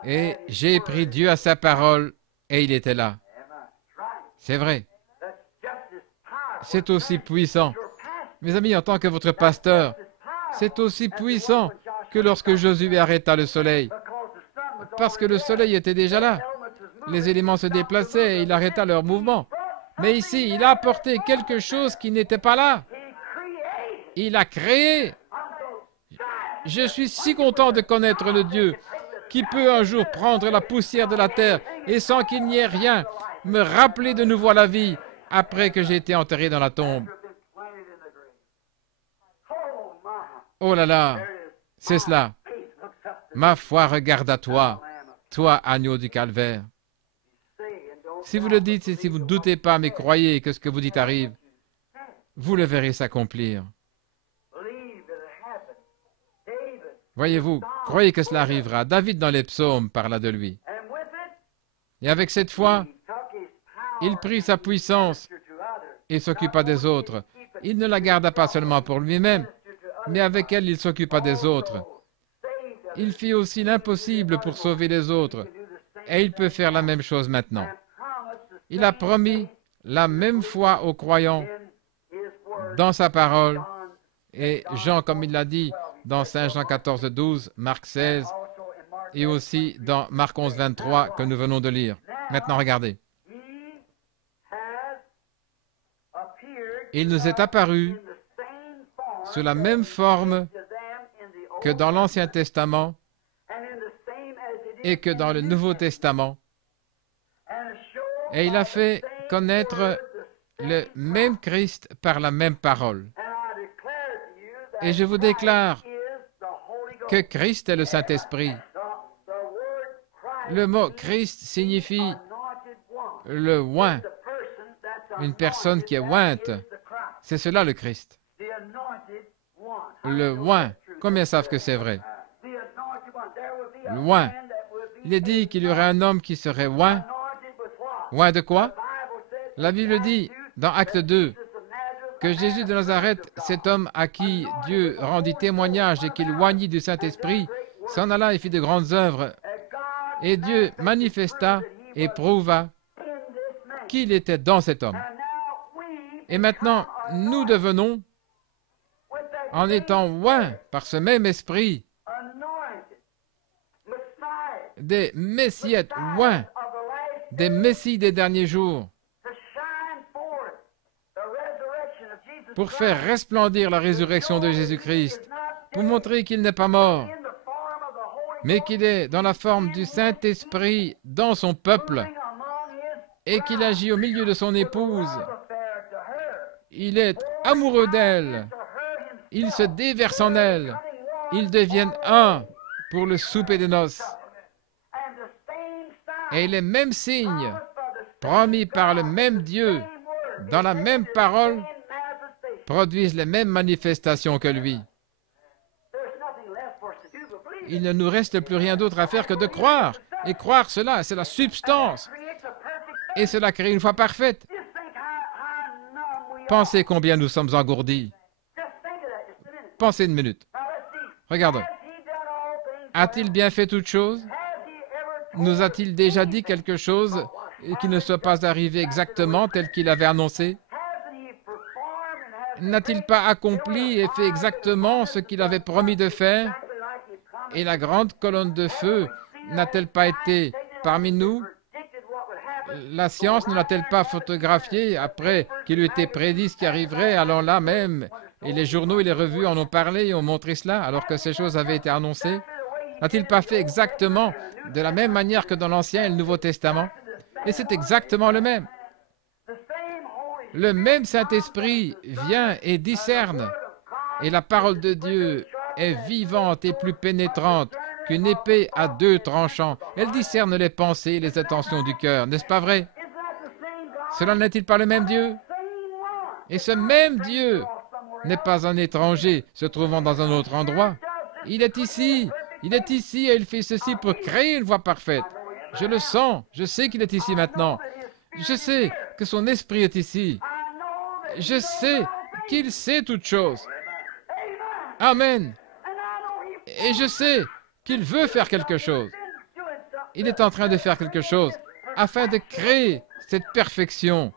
Et j'ai pris Dieu à sa parole et il était là. C'est vrai. C'est aussi puissant. Mes amis, en tant que votre pasteur, c'est aussi puissant que lorsque Josué arrêta le soleil. parce que le soleil était déjà là. Les éléments se déplaçaient et il arrêta leur mouvement. Mais ici, il a apporté quelque chose qui n'était pas là. Il a créé. Je suis si content de connaître le Dieu qui peut un jour prendre la poussière de la terre et sans qu'il n'y ait rien, me rappeler de nouveau à la vie après que j'ai été enterré dans la tombe. Oh là là, c'est cela. Ma foi regarde à toi, toi agneau du calvaire. Si vous le dites et si vous ne doutez pas, mais croyez que ce que vous dites arrive, vous le verrez s'accomplir. Voyez-vous, croyez que cela arrivera. David dans les psaumes parla de lui. Et avec cette foi, il prit sa puissance et s'occupa des autres. Il ne la garda pas seulement pour lui-même, mais avec elle, il s'occupa des autres. Il fit aussi l'impossible pour sauver les autres. Et il peut faire la même chose maintenant. Il a promis la même foi aux croyants dans sa parole. Et Jean, comme il l'a dit, dans Saint Jean 14, 12, Marc 16, et aussi dans Marc 11, 23, que nous venons de lire. Maintenant, regardez. Il nous est apparu sous la même forme que dans l'Ancien Testament et que dans le Nouveau Testament. Et il a fait connaître le même Christ par la même parole. Et je vous déclare que Christ est le Saint-Esprit. Le mot Christ signifie le oint, une personne qui est ointe. C'est cela le Christ. Le oint. Combien savent que c'est vrai? Le oint. Il est dit qu'il y aurait un homme qui serait oint. Oint de quoi? La Bible dit, dans Acte 2, que Jésus de Nazareth, cet homme à qui Dieu rendit témoignage et qu'il oignit du Saint-Esprit, s'en alla et fit de grandes œuvres. Et Dieu manifesta et prouva qu'il était dans cet homme. Et maintenant, nous devenons, en étant oints par ce même esprit, des messiettes oints, des messies des derniers jours, pour faire resplendir la résurrection de Jésus-Christ, pour montrer qu'il n'est pas mort, mais qu'il est dans la forme du Saint-Esprit dans son peuple, et qu'il agit au milieu de son épouse. Il est amoureux d'elle. Il se déverse en elle. Ils deviennent un pour le souper des noces. Et les mêmes signes, promis par le même Dieu, dans la même parole, produisent les mêmes manifestations que lui. Il ne nous reste plus rien d'autre à faire que de croire. Et croire cela, c'est la substance. Et cela crée une foi parfaite. Pensez combien nous sommes engourdis. Pensez une minute. Regardons. A-t-il bien fait toute chose? Nous a-t-il déjà dit quelque chose qui ne soit pas arrivé exactement tel qu'il avait annoncé? N'a-t-il pas accompli et fait exactement ce qu'il avait promis de faire? Et la grande colonne de feu n'a-t-elle pas été parmi nous? La science ne l'a-t-elle pas photographié après qu'il eût été prédit ce qui arriverait, alors là même, et les journaux et les revues en ont parlé et ont montré cela, alors que ces choses avaient été annoncées? N'a-t-il pas fait exactement de la même manière que dans l'Ancien et le Nouveau Testament? Et c'est exactement le même. Le même Saint-Esprit vient et discerne, et la parole de Dieu est vivante et plus pénétrante qu'une épée à deux tranchants. Elle discerne les pensées et les intentions du cœur, n'est-ce pas vrai? Cela n'est-il pas le même Dieu? Et ce même Dieu n'est pas un étranger se trouvant dans un autre endroit. Il est ici et il fait ceci pour créer une voie parfaite. Je le sens, je sais qu'il est ici maintenant. Je sais que son esprit est ici. Je sais qu'il sait toutes choses. Amen. Et je sais qu'il veut faire quelque chose. Il est en train de faire quelque chose afin de créer cette perfection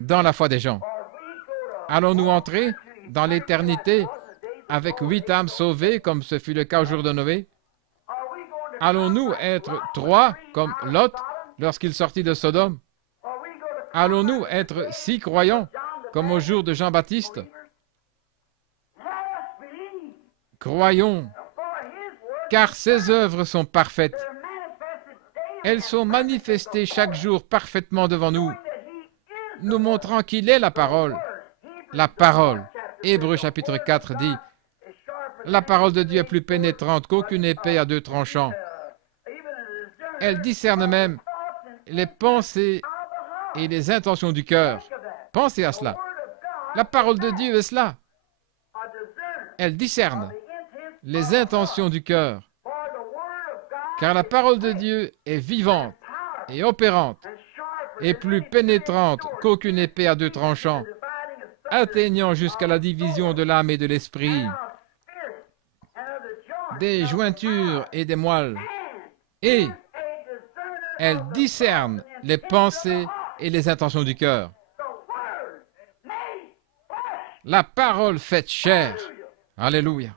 dans la foi des gens. Allons-nous entrer dans l'éternité avec 8 âmes sauvées, comme ce fut le cas au jour de Noé? Allons-nous être 3 comme Lot lorsqu'il sortit de Sodome? Allons-nous être 6 croyants comme au jour de Jean-Baptiste? Croyons, car ses œuvres sont parfaites. Elles sont manifestées chaque jour parfaitement devant nous, nous montrant qu'il est la parole. La parole. Hébreux chapitre 4 dit, la parole de Dieu est plus pénétrante qu'aucune épée à 2 tranchants. Elle discerne même les pensées et les intentions du cœur. Pensez à cela. La parole de Dieu est cela. Elle discerne les intentions du cœur. Car la parole de Dieu est vivante et opérante et plus pénétrante qu'aucune épée à 2 tranchants, atteignant jusqu'à la division de l'âme et de l'esprit, des jointures et des moelles, et elle discerne les pensées et les intentions du cœur. La parole faite chair, alléluia,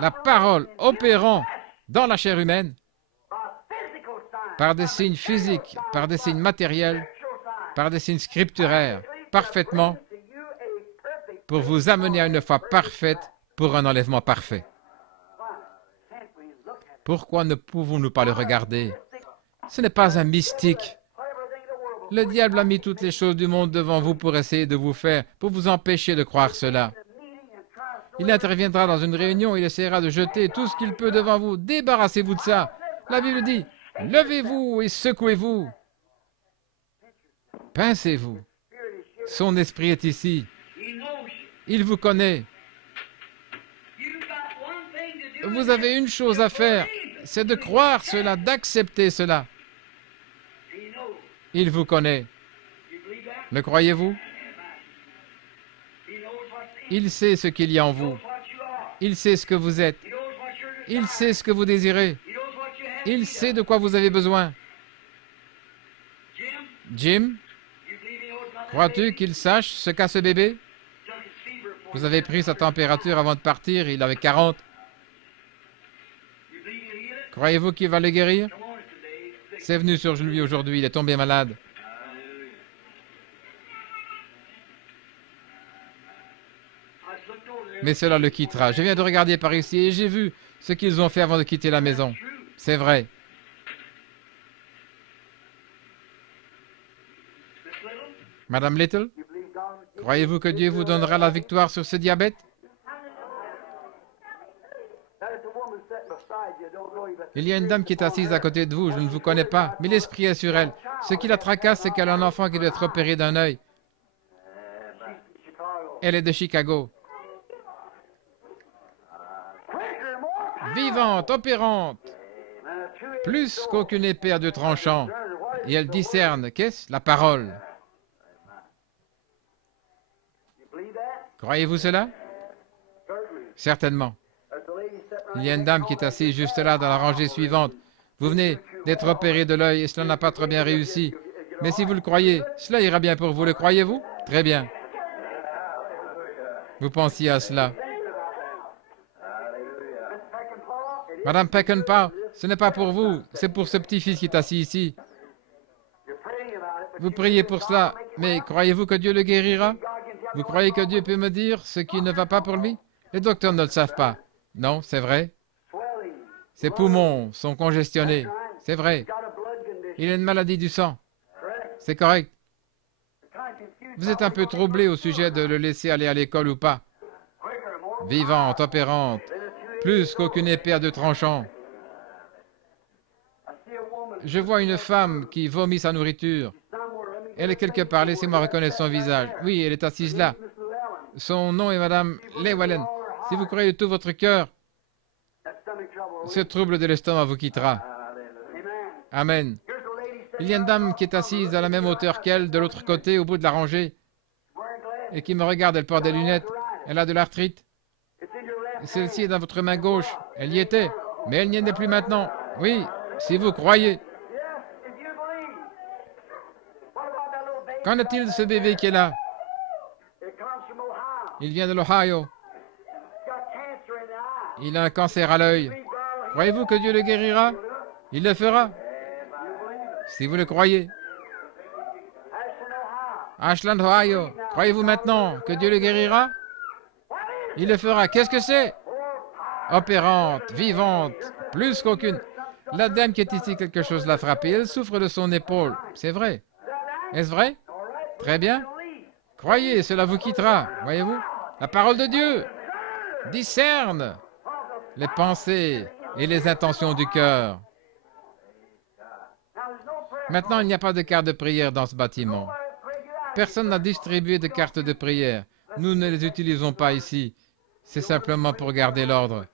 la parole opérant dans la chair humaine, par des signes physiques, par des signes matériels, par des signes scripturaires, parfaitement, pour vous amener à une foi parfaite, pour un enlèvement parfait. Pourquoi ne pouvons-nous pas le regarder? Ce n'est pas un mystique. Le diable a mis toutes les choses du monde devant vous pour essayer de vous faire, pour vous empêcher de croire cela. Il interviendra dans une réunion, il essaiera de jeter tout ce qu'il peut devant vous. Débarrassez-vous de ça. La Bible dit, levez-vous et secouez-vous. Pincez-vous. Son esprit est ici. Il vous connaît. Vous avez une chose à faire, c'est de croire cela, d'accepter cela. Il vous connaît. Le croyez-vous? Il sait ce qu'il y a en vous. Il sait ce que vous êtes. Il sait ce que vous désirez. Il sait de quoi vous avez besoin. Jim, crois-tu qu'il sache ce qu'a ce bébé? Vous avez pris sa température avant de partir, il avait 40. Croyez-vous qu'il va le guérir? C'est venu sur lui aujourd'hui, il est tombé malade. Mais cela le quittera. Je viens de regarder par ici et j'ai vu ce qu'ils ont fait avant de quitter la maison. C'est vrai. Madame Little, croyez-vous que Dieu vous donnera la victoire sur ce diabète? Il y a une dame qui est assise à côté de vous, je ne vous connais pas, mais l'esprit est sur elle. Ce qui la tracasse, c'est qu'elle a un enfant qui doit être opéré d'un œil. Elle est de Chicago. Vivante, opérante, plus qu'aucune épée à 2 tranchants. Et elle discerne, qu'est-ce? La parole. Croyez-vous cela? Certainement. Il y a une dame qui est assise juste là, dans la rangée suivante. Vous venez d'être opéré de l'œil et cela n'a pas très bien réussi. Mais si vous le croyez, cela ira bien pour vous. Le croyez-vous? Très bien. Vous pensiez à cela. Madame Peckinpah, ce n'est pas pour vous, c'est pour ce petit-fils qui est assis ici. Vous priez pour cela, mais croyez-vous que Dieu le guérira? Vous croyez que Dieu peut me dire ce qui ne va pas pour lui? Les docteurs ne le savent pas. Non, c'est vrai. Ses poumons sont congestionnés. C'est vrai. Il a une maladie du sang. C'est correct. Vous êtes un peu troublé au sujet de le laisser aller à l'école ou pas. Vivante, opérante, plus qu'aucune épée à 2 tranchants. Je vois une femme qui vomit sa nourriture. Elle est quelque part, laissez-moi reconnaître son visage. Oui, elle est assise là. Son nom est Madame Llewellyn. Si vous croyez de tout votre cœur, ce trouble de l'estomac vous quittera. Amen. Il y a une dame qui est assise à la même hauteur qu'elle, de l'autre côté, au bout de la rangée, et qui me regarde, elle porte des lunettes. Elle a de l'arthrite. Celle-ci est dans votre main gauche. Elle y était, mais elle n'y en est plus maintenant. Oui, si vous croyez. Qu'en est-il de ce bébé qui est là? Il vient de l'Ohio. Il a un cancer à l'œil. Croyez-vous que Dieu le guérira? Il le fera, si vous le croyez. Ashland, Ohio, croyez-vous maintenant que Dieu le guérira? Il le fera. Qu'est-ce que c'est? Opérante, vivante, plus qu'aucune. La dame qui est ici, quelque chose l'a frappée. Elle souffre de son épaule. C'est vrai. Est-ce vrai? Très bien. Croyez, cela vous quittera. Voyez-vous? La parole de Dieu discerne les pensées et les intentions du cœur. Maintenant, il n'y a pas de carte de prière dans ce bâtiment. Personne n'a distribué de cartes de prière. Nous ne les utilisons pas ici. C'est simplement pour garder l'ordre.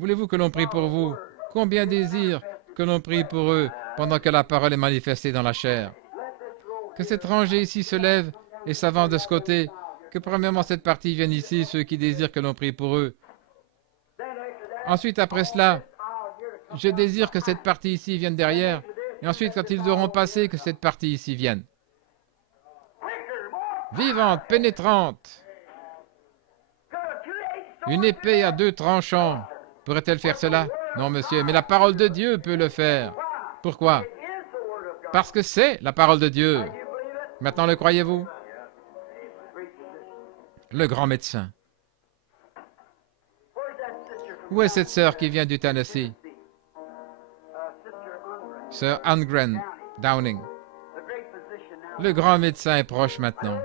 Voulez-vous que l'on prie pour vous? Combien désirent que l'on prie pour eux pendant que la parole est manifestée dans la chair? Que cette rangée ici se lève et s'avance de ce côté. Que premièrement cette partie vienne ici, ceux qui désirent que l'on prie pour eux. Ensuite, après cela, je désire que cette partie ici vienne derrière. Et ensuite, quand ils auront passé, que cette partie ici vienne. Vivante, pénétrante. Une épée à 2 tranchants. Pourrait-elle faire cela? Non, monsieur, mais la parole de Dieu peut le faire. Pourquoi? Parce que c'est la parole de Dieu. Maintenant, le croyez-vous? Le grand médecin. Où est cette sœur qui vient du Tennessee? Sœur Angren Downing. Le grand médecin est proche maintenant.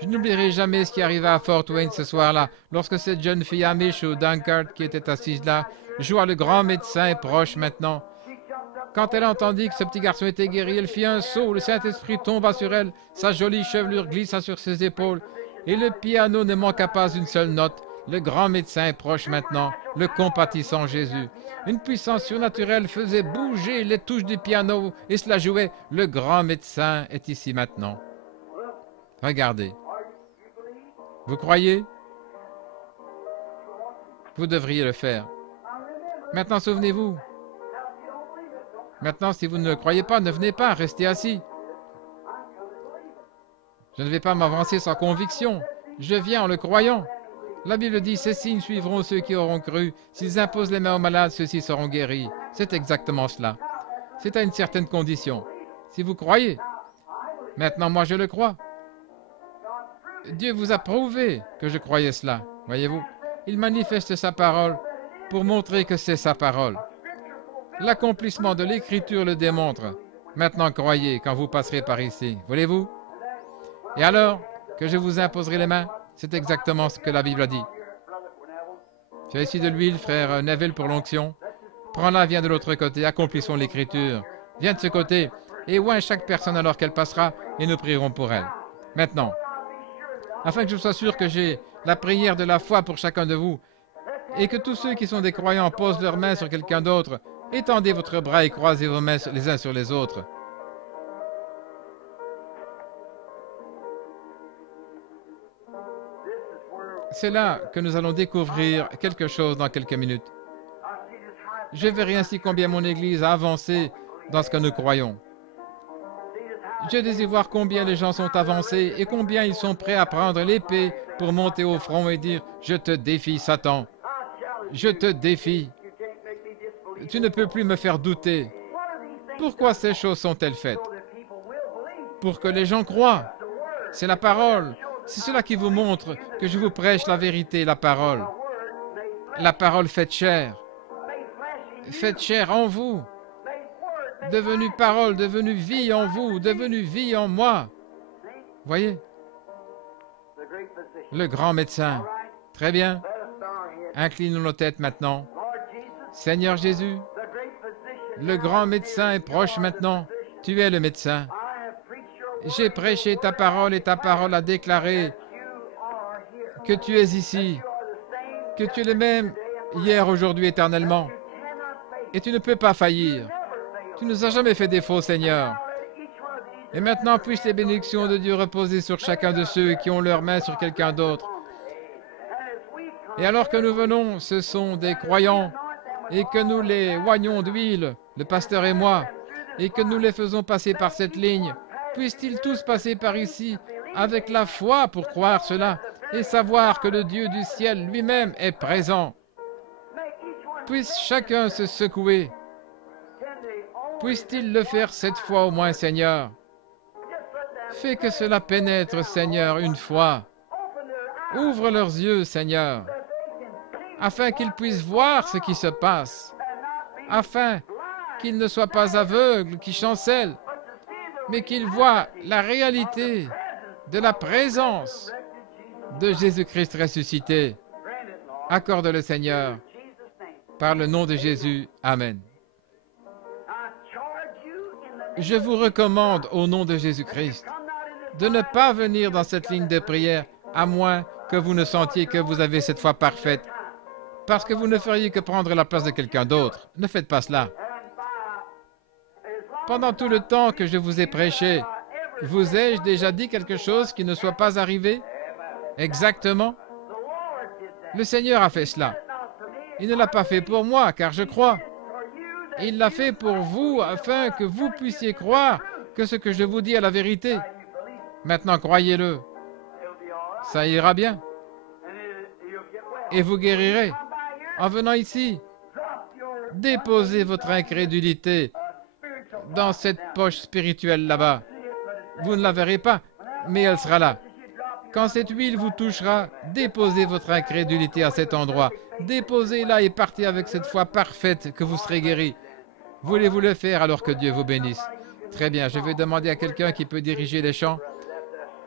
Je n'oublierai jamais ce qui arriva à Fort Wayne ce soir-là, lorsque cette jeune fille Amish ou Dunkard qui était assise là, joua le grand médecin est proche maintenant. Quand elle entendit que ce petit garçon était guéri, elle fit un saut, le Saint-Esprit tomba sur elle, sa jolie chevelure glissa sur ses épaules, et le piano ne manqua pas une seule note. Le grand médecin est proche maintenant, le compatissant Jésus. Une puissance surnaturelle faisait bouger les touches du piano et cela jouait. Le grand médecin est ici maintenant. Regardez. Vous croyez? Vous devriez le faire. Maintenant, souvenez-vous. Maintenant, si vous ne le croyez pas, ne venez pas, restez assis. Je ne vais pas m'avancer sans conviction. Je viens en le croyant. La Bible dit, ces signes suivront ceux qui auront cru. S'ils imposent les mains aux malades, ceux-ci seront guéris. C'est exactement cela. C'est à une certaine condition. Si vous croyez. Maintenant, moi, je le crois. Dieu vous a prouvé que je croyais cela, voyez-vous. Il manifeste sa parole pour montrer que c'est sa parole. L'accomplissement de l'Écriture le démontre. Maintenant, croyez quand vous passerez par ici, voulez-vous? Et alors, que je vous imposerai les mains, c'est exactement ce que la Bible a dit. Tu as ici de l'huile, frère Neville, pour l'onction. Prends-la, viens de l'autre côté, accomplissons l'Écriture. Viens de ce côté, et oins chaque personne alors qu'elle passera, et nous prierons pour elle. Maintenant, afin que je sois sûr que j'ai la prière de la foi pour chacun de vous, et que tous ceux qui sont des croyants posent leurs mains sur quelqu'un d'autre, étendez votre bras et croisez vos mains les uns sur les autres. C'est là que nous allons découvrir quelque chose dans quelques minutes. Je verrai ainsi combien mon Église a avancé dans ce que nous croyons. Je désire voir combien les gens sont avancés et combien ils sont prêts à prendre l'épée pour monter au front et dire « Je te défie, Satan. Je te défie. Tu ne peux plus me faire douter. » Pourquoi ces choses sont-elles faites? Pour que les gens croient. C'est la parole. C'est cela qui vous montre que je vous prêche la vérité, la parole. La parole faite chair. Faite chair en vous. Devenue parole, devenue vie en vous, devenue vie en moi. Voyez? Le grand médecin. Très bien. Inclinons nos têtes maintenant. Seigneur Jésus, le grand médecin est proche maintenant. Tu es le médecin. J'ai prêché ta parole et ta parole a déclaré que tu es ici, que tu es le même hier, aujourd'hui, éternellement. Et tu ne peux pas faillir. Tu ne nous as jamais fait défaut, Seigneur. Et maintenant, puissent les bénédictions de Dieu reposer sur chacun de ceux qui ont leurs mains sur quelqu'un d'autre. Et alors que nous venons, ce sont des croyants, et que nous les oignons d'huile, le pasteur et moi, et que nous les faisons passer par cette ligne, puissent-ils tous passer par ici avec la foi pour croire cela et savoir que le Dieu du ciel lui-même est présent. Puisse chacun se secouer. Puisse-t-il le faire cette fois au moins, Seigneur? Fais que cela pénètre, Seigneur, une fois. Ouvre leurs yeux, Seigneur, afin qu'ils puissent voir ce qui se passe, afin qu'ils ne soient pas aveugles, qui chancellent, mais qu'ils voient la réalité de la présence de Jésus-Christ ressuscité. Accorde-le, Seigneur, par le nom de Jésus. Amen. Je vous recommande, au nom de Jésus-Christ, de ne pas venir dans cette ligne de prière, à moins que vous ne sentiez que vous avez cette foi parfaite, parce que vous ne feriez que prendre la place de quelqu'un d'autre. Ne faites pas cela. Pendant tout le temps que je vous ai prêché, vous ai-je déjà dit quelque chose qui ne soit pas arrivé? Exactement. Le Seigneur a fait cela. Il ne l'a pas fait pour moi, car je crois. Il l'a fait pour vous, afin que vous puissiez croire que ce que je vous dis est la vérité. Maintenant, croyez-le. Ça ira bien. Et vous guérirez. En venant ici, déposez votre incrédulité dans cette poche spirituelle là-bas. Vous ne la verrez pas, mais elle sera là. Quand cette huile vous touchera, déposez votre incrédulité à cet endroit. Déposez-la et partez avec cette foi parfaite que vous serez guéri. Voulez-vous le faire alors que Dieu vous bénisse? Très bien, je vais demander à quelqu'un qui peut diriger les chants.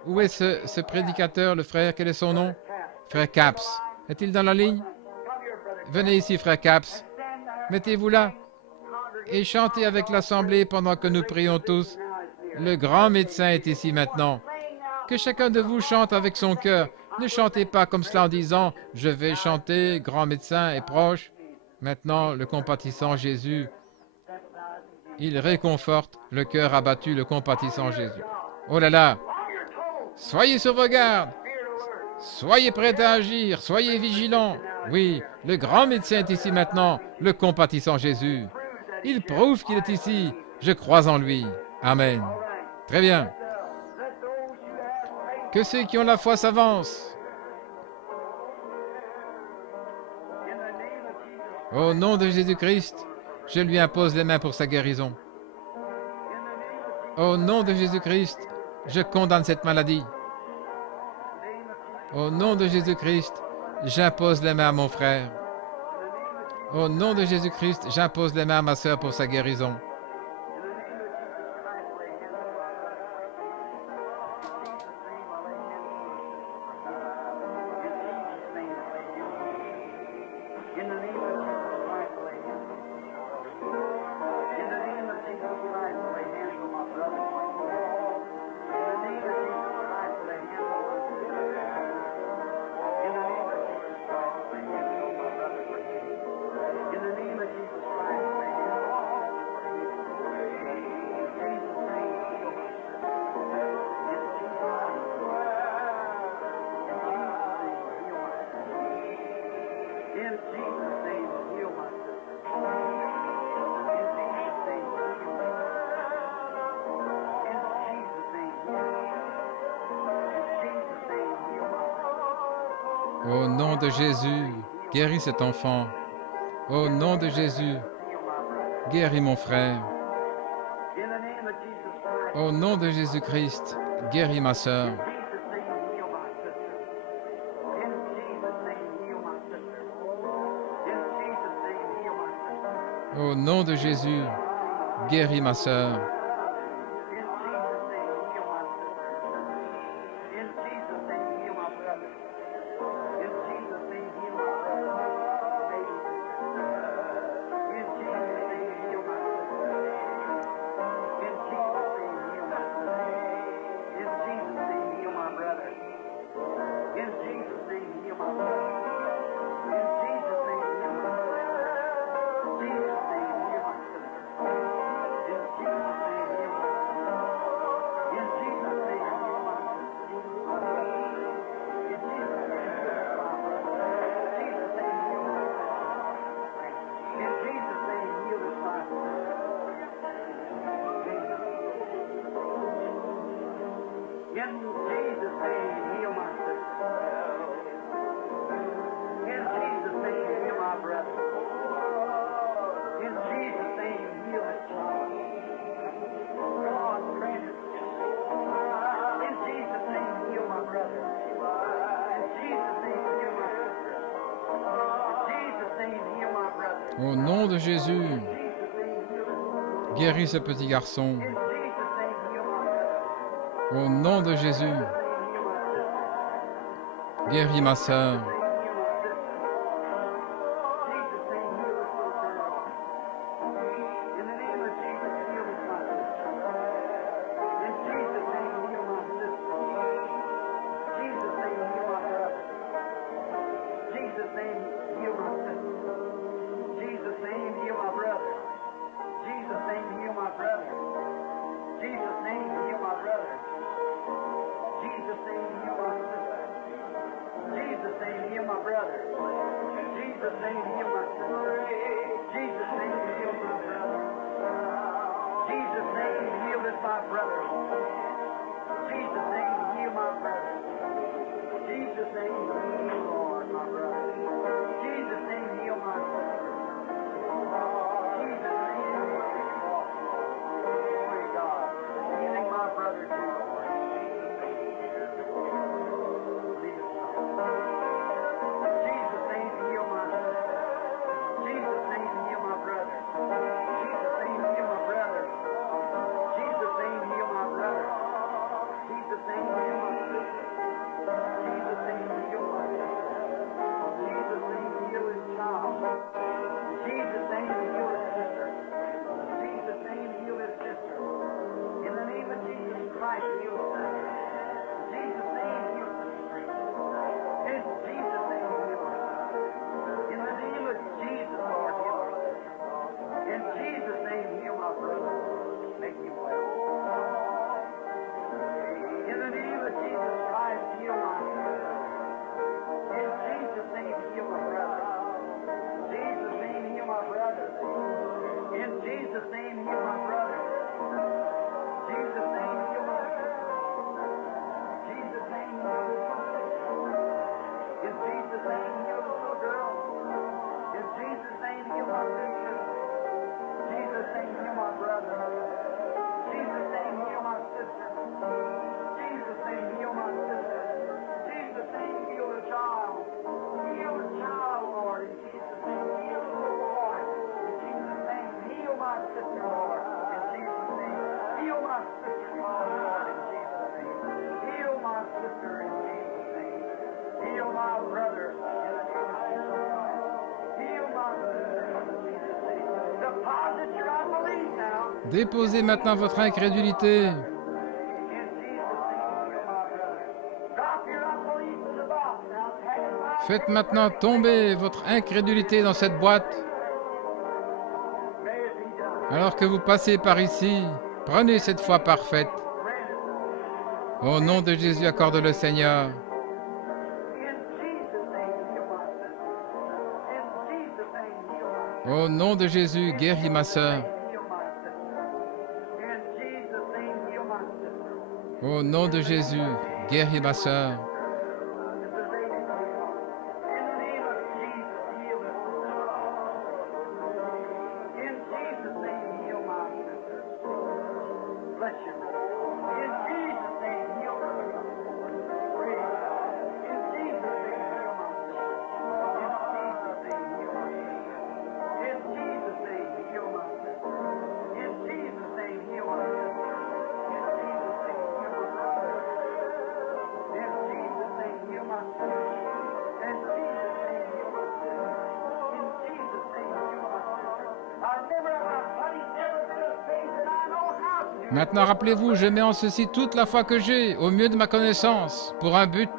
Où est ce prédicateur, le frère? Quel est son nom? Frère Capps. Est-il dans la ligne? Venez ici, frère Capps. Mettez-vous là et chantez avec l'assemblée pendant que nous prions tous. Le grand médecin est ici maintenant. Que chacun de vous chante avec son cœur. Ne chantez pas comme cela en disant « Je vais chanter, grand médecin est proche ». Maintenant, le compatissant Jésus, il réconforte le cœur abattu, le compatissant Jésus. Oh là là! Soyez sur vos gardes! Soyez prêts à agir, soyez vigilants. Oui, le grand médecin est ici maintenant, le compatissant Jésus. Il prouve qu'il est ici. Je crois en lui. Amen. Très bien. Que ceux qui ont la foi s'avancent. Au nom de Jésus-Christ, je lui impose les mains pour sa guérison. Au nom de Jésus-Christ, je condamne cette maladie. Au nom de Jésus-Christ, j'impose les mains à mon frère. Au nom de Jésus-Christ, j'impose les mains à ma sœur pour sa guérison. Au nom de Jésus, guéris cet enfant. Au nom de Jésus, guéris mon frère. Au nom de Jésus-Christ, guéris ma sœur. Au nom de Jésus, guéris ma sœur. Au nom de Jésus, guéris ce petit garçon. Au nom de Jésus, guéris ma sœur. Déposez maintenant votre incrédulité. Faites maintenant tomber votre incrédulité dans cette boîte. Alors que vous passez par ici, prenez cette foi parfaite. Au nom de Jésus, accorde le Seigneur. Au nom de Jésus, guéris ma sœur. Au nom de Jésus, guéris ma sœur. Maintenant, rappelez-vous, je mets en ceci toute la foi que j'ai, au mieux de ma connaissance, pour un but.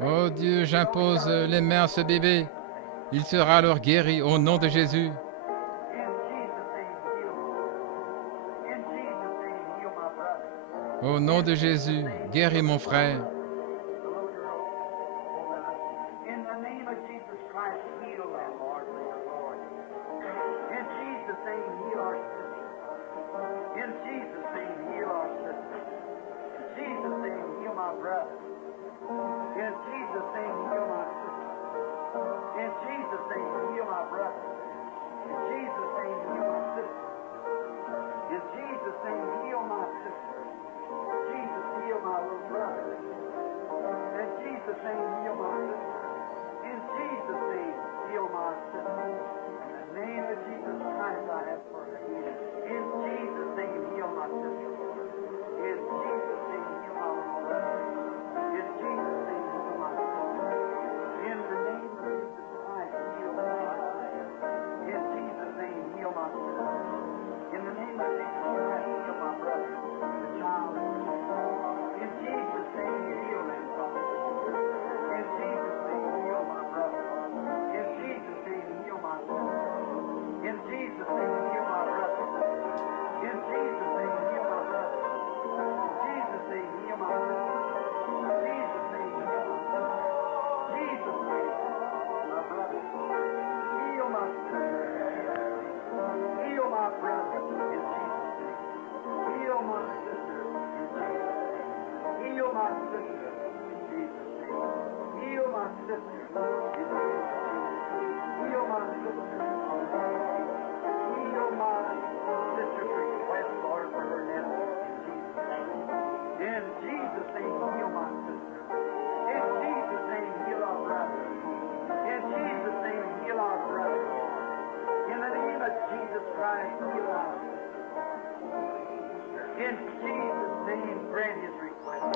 Oh Dieu, j'impose les mains à ce bébé. Il sera alors guéri au nom de Jésus. Au nom de Jésus, guéris mon frère.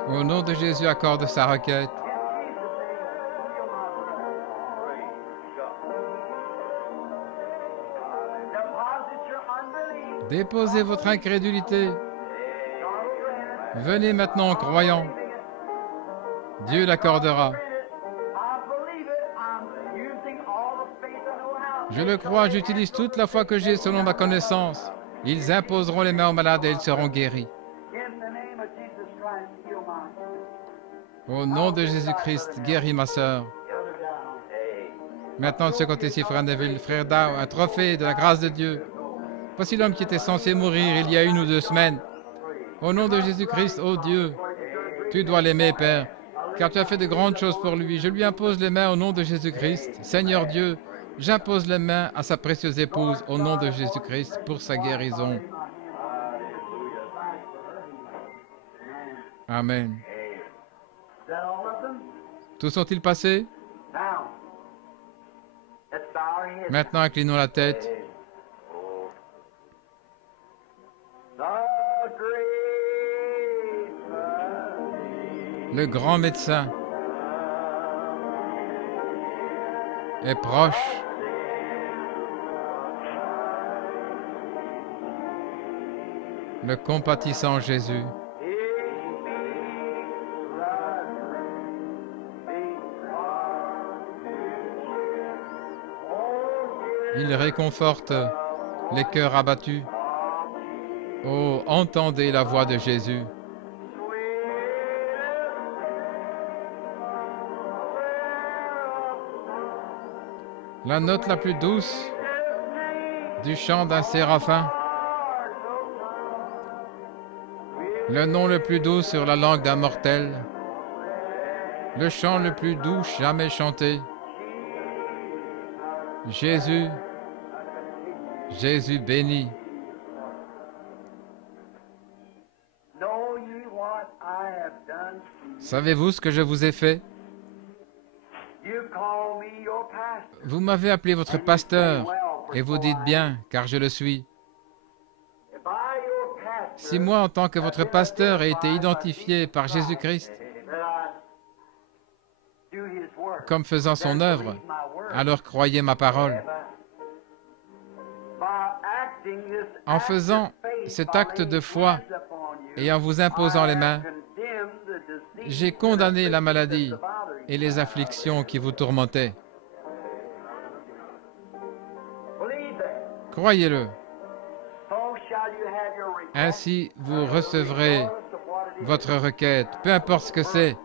Au nom de Jésus, accorde sa requête. Déposez votre incrédulité. Venez maintenant en croyant. Dieu l'accordera. Je le crois, j'utilise toute la foi que j'ai selon ma connaissance. Ils imposeront les mains aux malades et ils seront guéris. Au nom de Jésus-Christ, guéris ma sœur. Maintenant, de ce côté-ci, frère Neville, frère Dow, un trophée de la grâce de Dieu. Voici l'homme qui était censé mourir il y a 1 ou 2 semaines. Au nom de Jésus-Christ, ô Dieu, tu dois l'aimer, Père, car tu as fait de grandes choses pour lui. Je lui impose les mains au nom de Jésus-Christ. Seigneur Dieu, j'impose les mains à sa précieuse épouse au nom de Jésus-Christ pour sa guérison. Amen. Tous sont-ils passés? Maintenant, inclinons la tête. Le grand médecin est proche. Le compatissant Jésus. Il réconforte les cœurs abattus. Oh, entendez la voix de Jésus. La note la plus douce du chant d'un séraphin. Le nom le plus doux sur la langue d'un mortel. Le chant le plus doux jamais chanté. Jésus, Jésus béni. Savez-vous ce que je vous ai fait? Vous m'avez appelé votre pasteur, et vous dites bien, car je le suis. Si moi, en tant que votre pasteur, ai été identifié par Jésus-Christ comme faisant son œuvre, alors croyez ma parole. En faisant cet acte de foi et en vous imposant les mains, j'ai condamné la maladie et les afflictions qui vous tourmentaient. Croyez-le. Ainsi, vous recevrez votre requête, peu importe ce que c'est,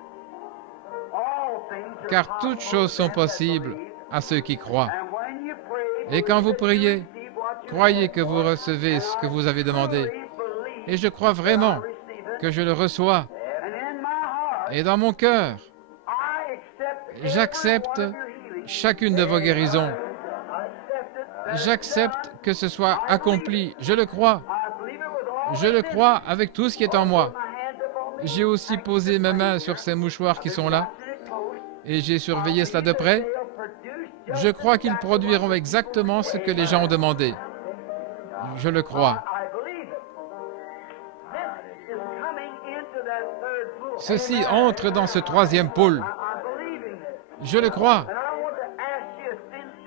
car toutes choses sont possibles à ceux qui croient. Et quand vous priez, croyez que vous recevez ce que vous avez demandé. Et je crois vraiment que je le reçois. Et dans mon cœur, j'accepte chacune de vos guérisons. J'accepte que ce soit accompli. Je le crois. Je le crois avec tout ce qui est en moi. J'ai aussi posé mes mains sur ces mouchoirs qui sont là et j'ai surveillé cela de près. Je crois qu'ils produiront exactement ce que les gens ont demandé. Je le crois. Ceci entre dans ce 3e pôle. Je le crois.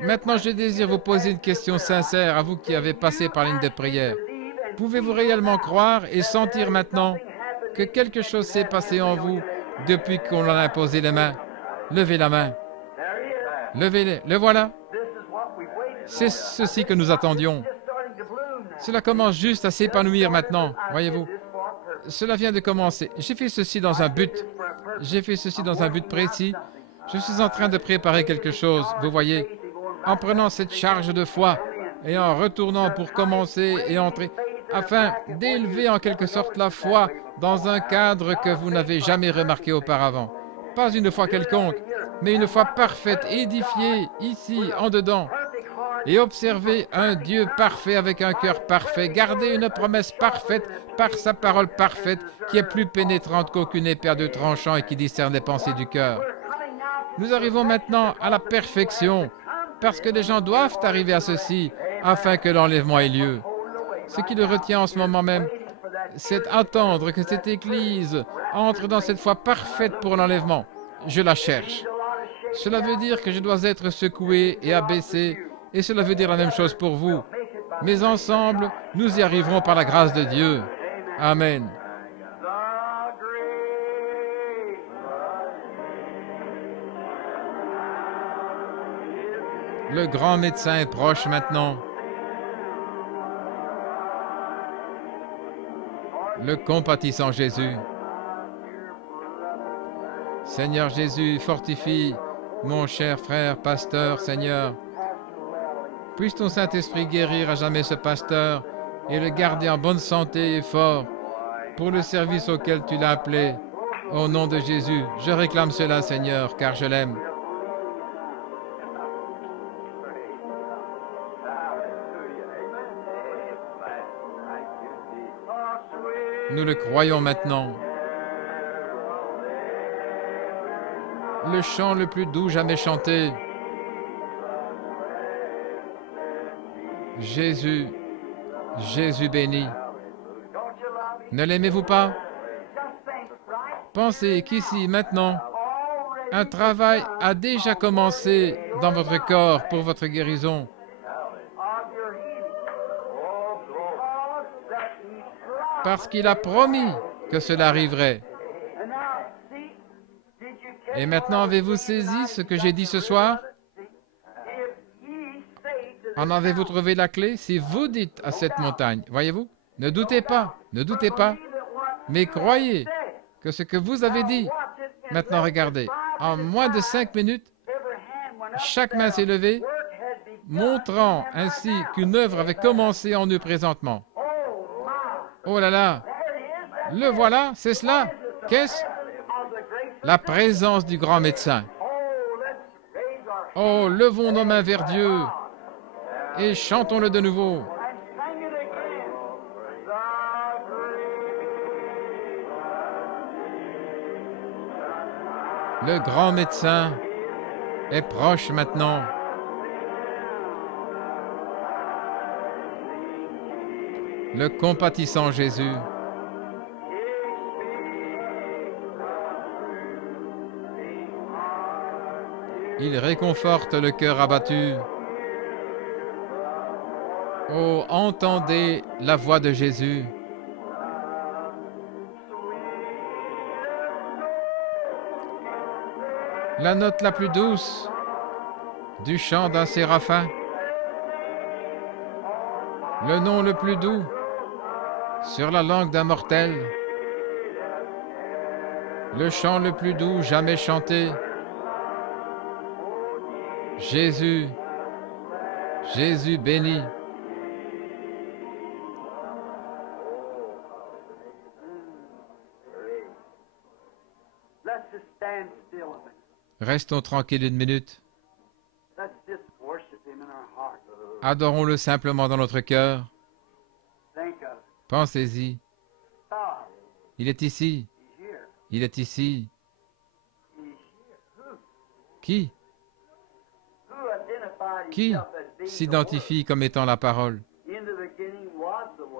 Maintenant, je désire vous poser une question sincère à vous qui avez passé par la ligne de prière. Pouvez-vous réellement croire et sentir maintenant que quelque chose s'est passé en vous depuis qu'on en a imposé les mains? Levez la main. Levez-les. Le voilà. C'est ceci que nous attendions. Cela commence juste à s'épanouir maintenant, voyez-vous. Cela vient de commencer. J'ai fait ceci dans un but. J'ai fait ceci dans un but précis. Je suis en train de préparer quelque chose, vous voyez. En prenant cette charge de foi et en retournant pour commencer et entrer, afin d'élever en quelque sorte la foi dans un cadre que vous n'avez jamais remarqué auparavant. Pas une foi quelconque, mais une foi parfaite, édifiée ici, en dedans. Et observez un Dieu parfait avec un cœur parfait. Gardez une promesse parfaite par sa parole parfaite qui est plus pénétrante qu'aucune épée à deux tranchants et qui discerne les pensées du cœur. Nous arrivons maintenant à la perfection parce que les gens doivent arriver à ceci afin que l'enlèvement ait lieu. Ce qui le retient en ce moment même, c'est attendre que cette Église entre dans cette foi parfaite pour l'enlèvement. Je la cherche. Cela veut dire que je dois être secoué et abaissé, et cela veut dire la même chose pour vous. Mais ensemble, nous y arriverons par la grâce de Dieu. Amen. Le grand médecin est proche maintenant. Le compatissant Jésus. Seigneur Jésus, fortifie mon cher frère, pasteur, Seigneur. Puisse ton Saint-Esprit guérir à jamais ce pasteur et le garder en bonne santé et fort pour le service auquel tu l'as appelé. Au nom de Jésus, je réclame cela, Seigneur, car je l'aime. Nous le croyons maintenant. Le chant le plus doux jamais chanté. Jésus, Jésus béni. Ne l'aimez-vous pas? Pensez qu'ici, maintenant, un travail a déjà commencé dans votre corps pour votre guérison. Parce qu'il a promis que cela arriverait. Et maintenant, avez-vous saisi ce que j'ai dit ce soir? En avez-vous trouvé la clé? Si vous dites à cette montagne, voyez-vous, ne doutez pas, mais croyez que ce que vous avez dit, maintenant regardez, en moins de 5 minutes, chaque main s'est levée, montrant ainsi qu'une œuvre avait commencé en eux présentement. Oh là là, le voilà, c'est cela. Qu'est-ce? La présence du grand médecin. Oh, levons nos mains vers Dieu et chantons-le de nouveau. Le grand médecin est proche maintenant. Le compatissant Jésus. Il réconforte le cœur abattu. Oh, entendez la voix de Jésus. La note la plus douce du chant d'un séraphin. Le nom le plus doux sur la langue d'un mortel. Le chant le plus doux jamais chanté. Jésus, Jésus béni. Restons tranquilles une minute. Adorons-le simplement dans notre cœur. Pensez-y. Il est ici. Il est ici. Qui s'identifie comme étant la parole?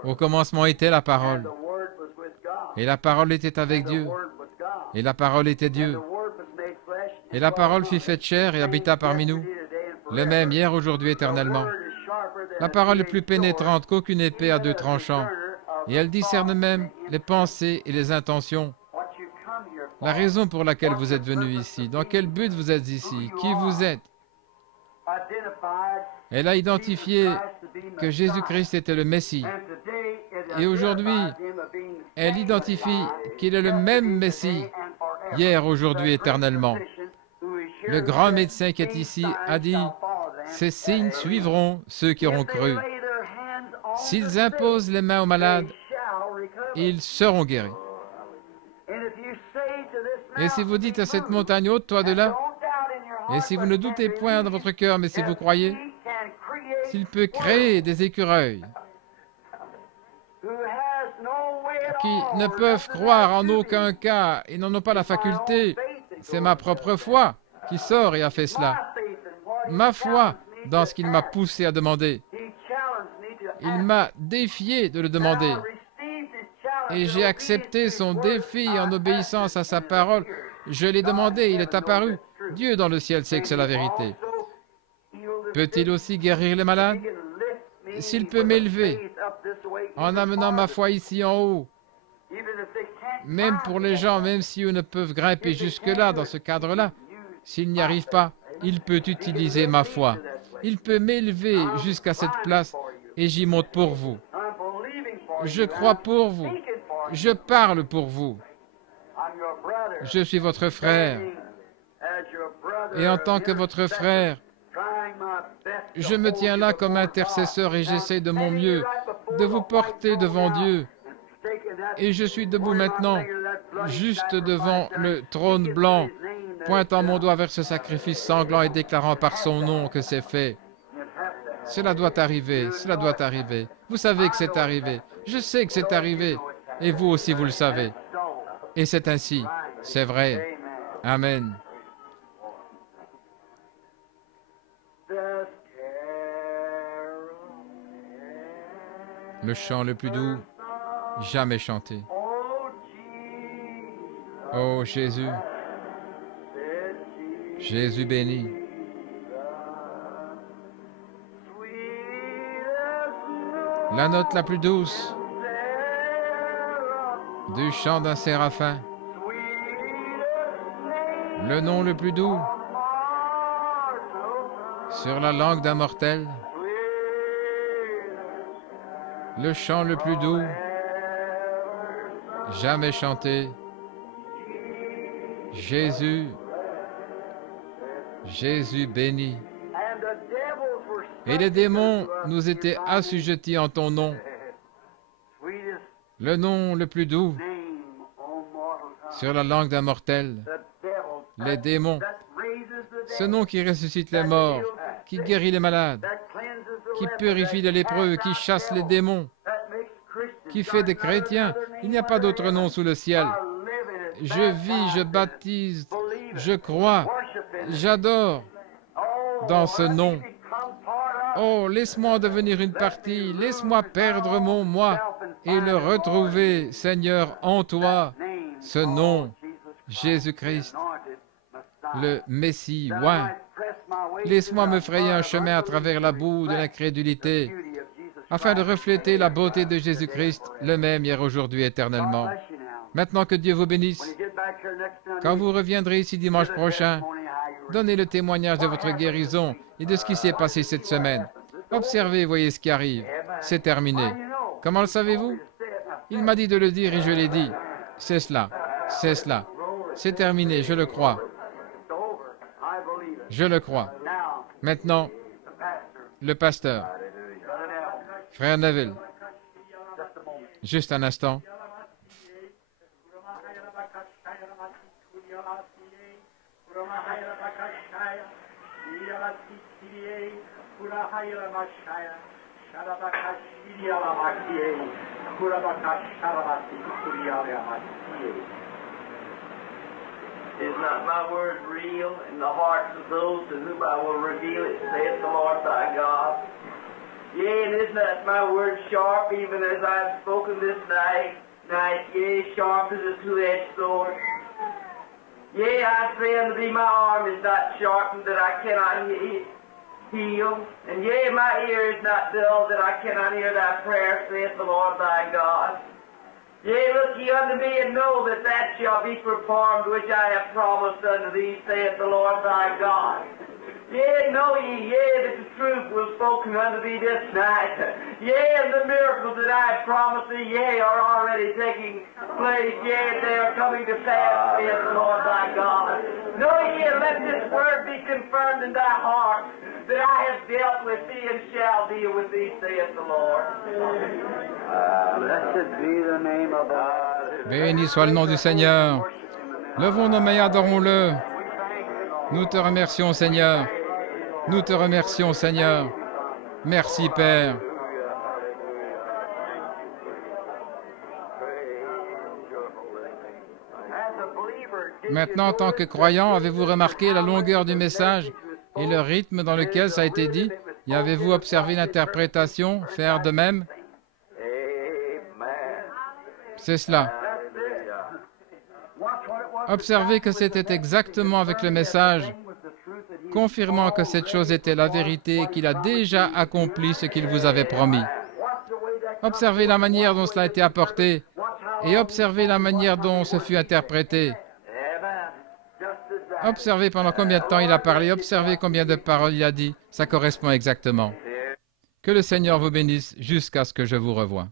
Au commencement était la parole. Et la parole était avec Dieu. Et la parole était Dieu. Et la parole fut faite chair et habita parmi nous. Le même hier, aujourd'hui, éternellement. La parole est plus pénétrante qu'aucune épée à 2 tranchants. Et elle discerne même les pensées et les intentions. La raison pour laquelle vous êtes venu ici, dans quel but vous êtes ici, qui vous êtes. Elle a identifié que Jésus-Christ était le Messie. Et aujourd'hui, elle identifie qu'il est le même Messie, hier, aujourd'hui, éternellement. Le grand médecin qui est ici a dit, ces signes suivront ceux qui auront cru. S'ils imposent les mains aux malades, ils seront guéris. Et si vous dites à cette montagne, ôte-toi de là, et si vous ne doutez point dans votre cœur, mais si vous croyez, s'il peut créer des écureuils qui ne peuvent croire en aucun cas et n'en ont pas la faculté, c'est ma propre foi qui sort et a fait cela. Ma foi dans ce qu'il m'a poussé à demander. Il m'a défié de le demander. Et j'ai accepté son défi en obéissance à sa parole. Je l'ai demandé, il est apparu. Dieu dans le ciel sait que c'est la vérité. Peut-il aussi guérir les malades? S'il peut m'élever en amenant ma foi ici en haut, même pour les gens, même si eux ne peuvent grimper jusque-là, dans ce cadre-là, s'ils n'y arrivent pas, il peut utiliser ma foi. Il peut m'élever jusqu'à cette place et j'y monte pour vous. Je crois pour vous. Je parle pour vous. Je suis votre frère. Et en tant que votre frère, je me tiens là comme intercesseur et j'essaie de mon mieux de vous porter devant Dieu. Et je suis debout maintenant, juste devant le trône blanc, pointant mon doigt vers ce sacrifice sanglant et déclarant par son nom que c'est fait. Cela doit arriver, cela doit arriver. Vous savez que c'est arrivé. Je sais que c'est arrivé. Et vous aussi, vous le savez. Et c'est ainsi. C'est vrai. Amen. Le chant le plus doux jamais chanté. Oh Jésus, Jésus béni. La note la plus douce du chant d'un séraphin. Le nom le plus doux sur la langue d'un mortel. Le chant le plus doux jamais chanté. Jésus, Jésus béni. Et les démons nous étaient assujettis en ton nom. Le nom le plus doux sur la langue d'un mortel. Les démons, ce nom qui ressuscite les morts, qui guérit les malades, qui purifie les lépreux, qui chasse les démons, qui fait des chrétiens. Il n'y a pas d'autre nom sous le ciel. Je vis, je baptise, je crois, j'adore dans ce nom. Oh, laisse-moi en devenir une partie, laisse-moi perdre mon moi et le retrouver, Seigneur, en toi, ce nom, Jésus-Christ, le Messie oint. Laisse-moi me frayer un chemin à travers la boue de l'incrédulité, afin de refléter la beauté de Jésus-Christ, le même hier, aujourd'hui, éternellement. Maintenant que Dieu vous bénisse, quand vous reviendrez ici dimanche prochain, donnez le témoignage de votre guérison et de ce qui s'est passé cette semaine. Observez et voyez ce qui arrive. C'est terminé. Comment le savez-vous? Il m'a dit de le dire et je l'ai dit. C'est cela. C'est cela. C'est terminé, je le crois. Je le crois. Maintenant, le pasteur. Frère Neville. Juste un instant. Is not my word real in the hearts of those to whom I will reveal it, saith the Lord thy God? Yea, and is not my word sharp, even as I have spoken this night, yea, sharp as a two-edged sword? Yea, I say unto thee, my arm is not sharpened that I cannot heal, and yea, my ear is not dull that I cannot hear thy prayer, saith the Lord thy God. Yea, look ye unto me, and know that that shall be performed which I have promised unto thee, saith the Lord thy God. Yea, know ye, yea, that the truth was spoken unto thee this night. Yea, and the miracles that I have promised thee, yea, are already taking place. Yea, they are coming to pass, saith the Lord thy God. Know ye, and let this word be confirmed in thy heart, that I have dealt with thee and shall deal with thee, saith the Lord. Blessed be the name of God. Béni soit le nom du Seigneur. Levons nos mains et adorons-le. Nous te remercions, Seigneur. Nous te remercions, Seigneur. Merci, Père. Maintenant, en tant que croyant, avez-vous remarqué la longueur du message et le rythme dans lequel ça a été dit? Et avez-vous observé l'interprétation, faire de même? C'est cela. Observez que c'était exactement avec le message, confirmant que cette chose était la vérité et qu'il a déjà accompli ce qu'il vous avait promis. Observez la manière dont cela a été apporté et observez la manière dont ce fut interprété. Observez pendant combien de temps il a parlé, observez combien de paroles il a dit. Ça correspond exactement. Que le Seigneur vous bénisse jusqu'à ce que je vous revoie.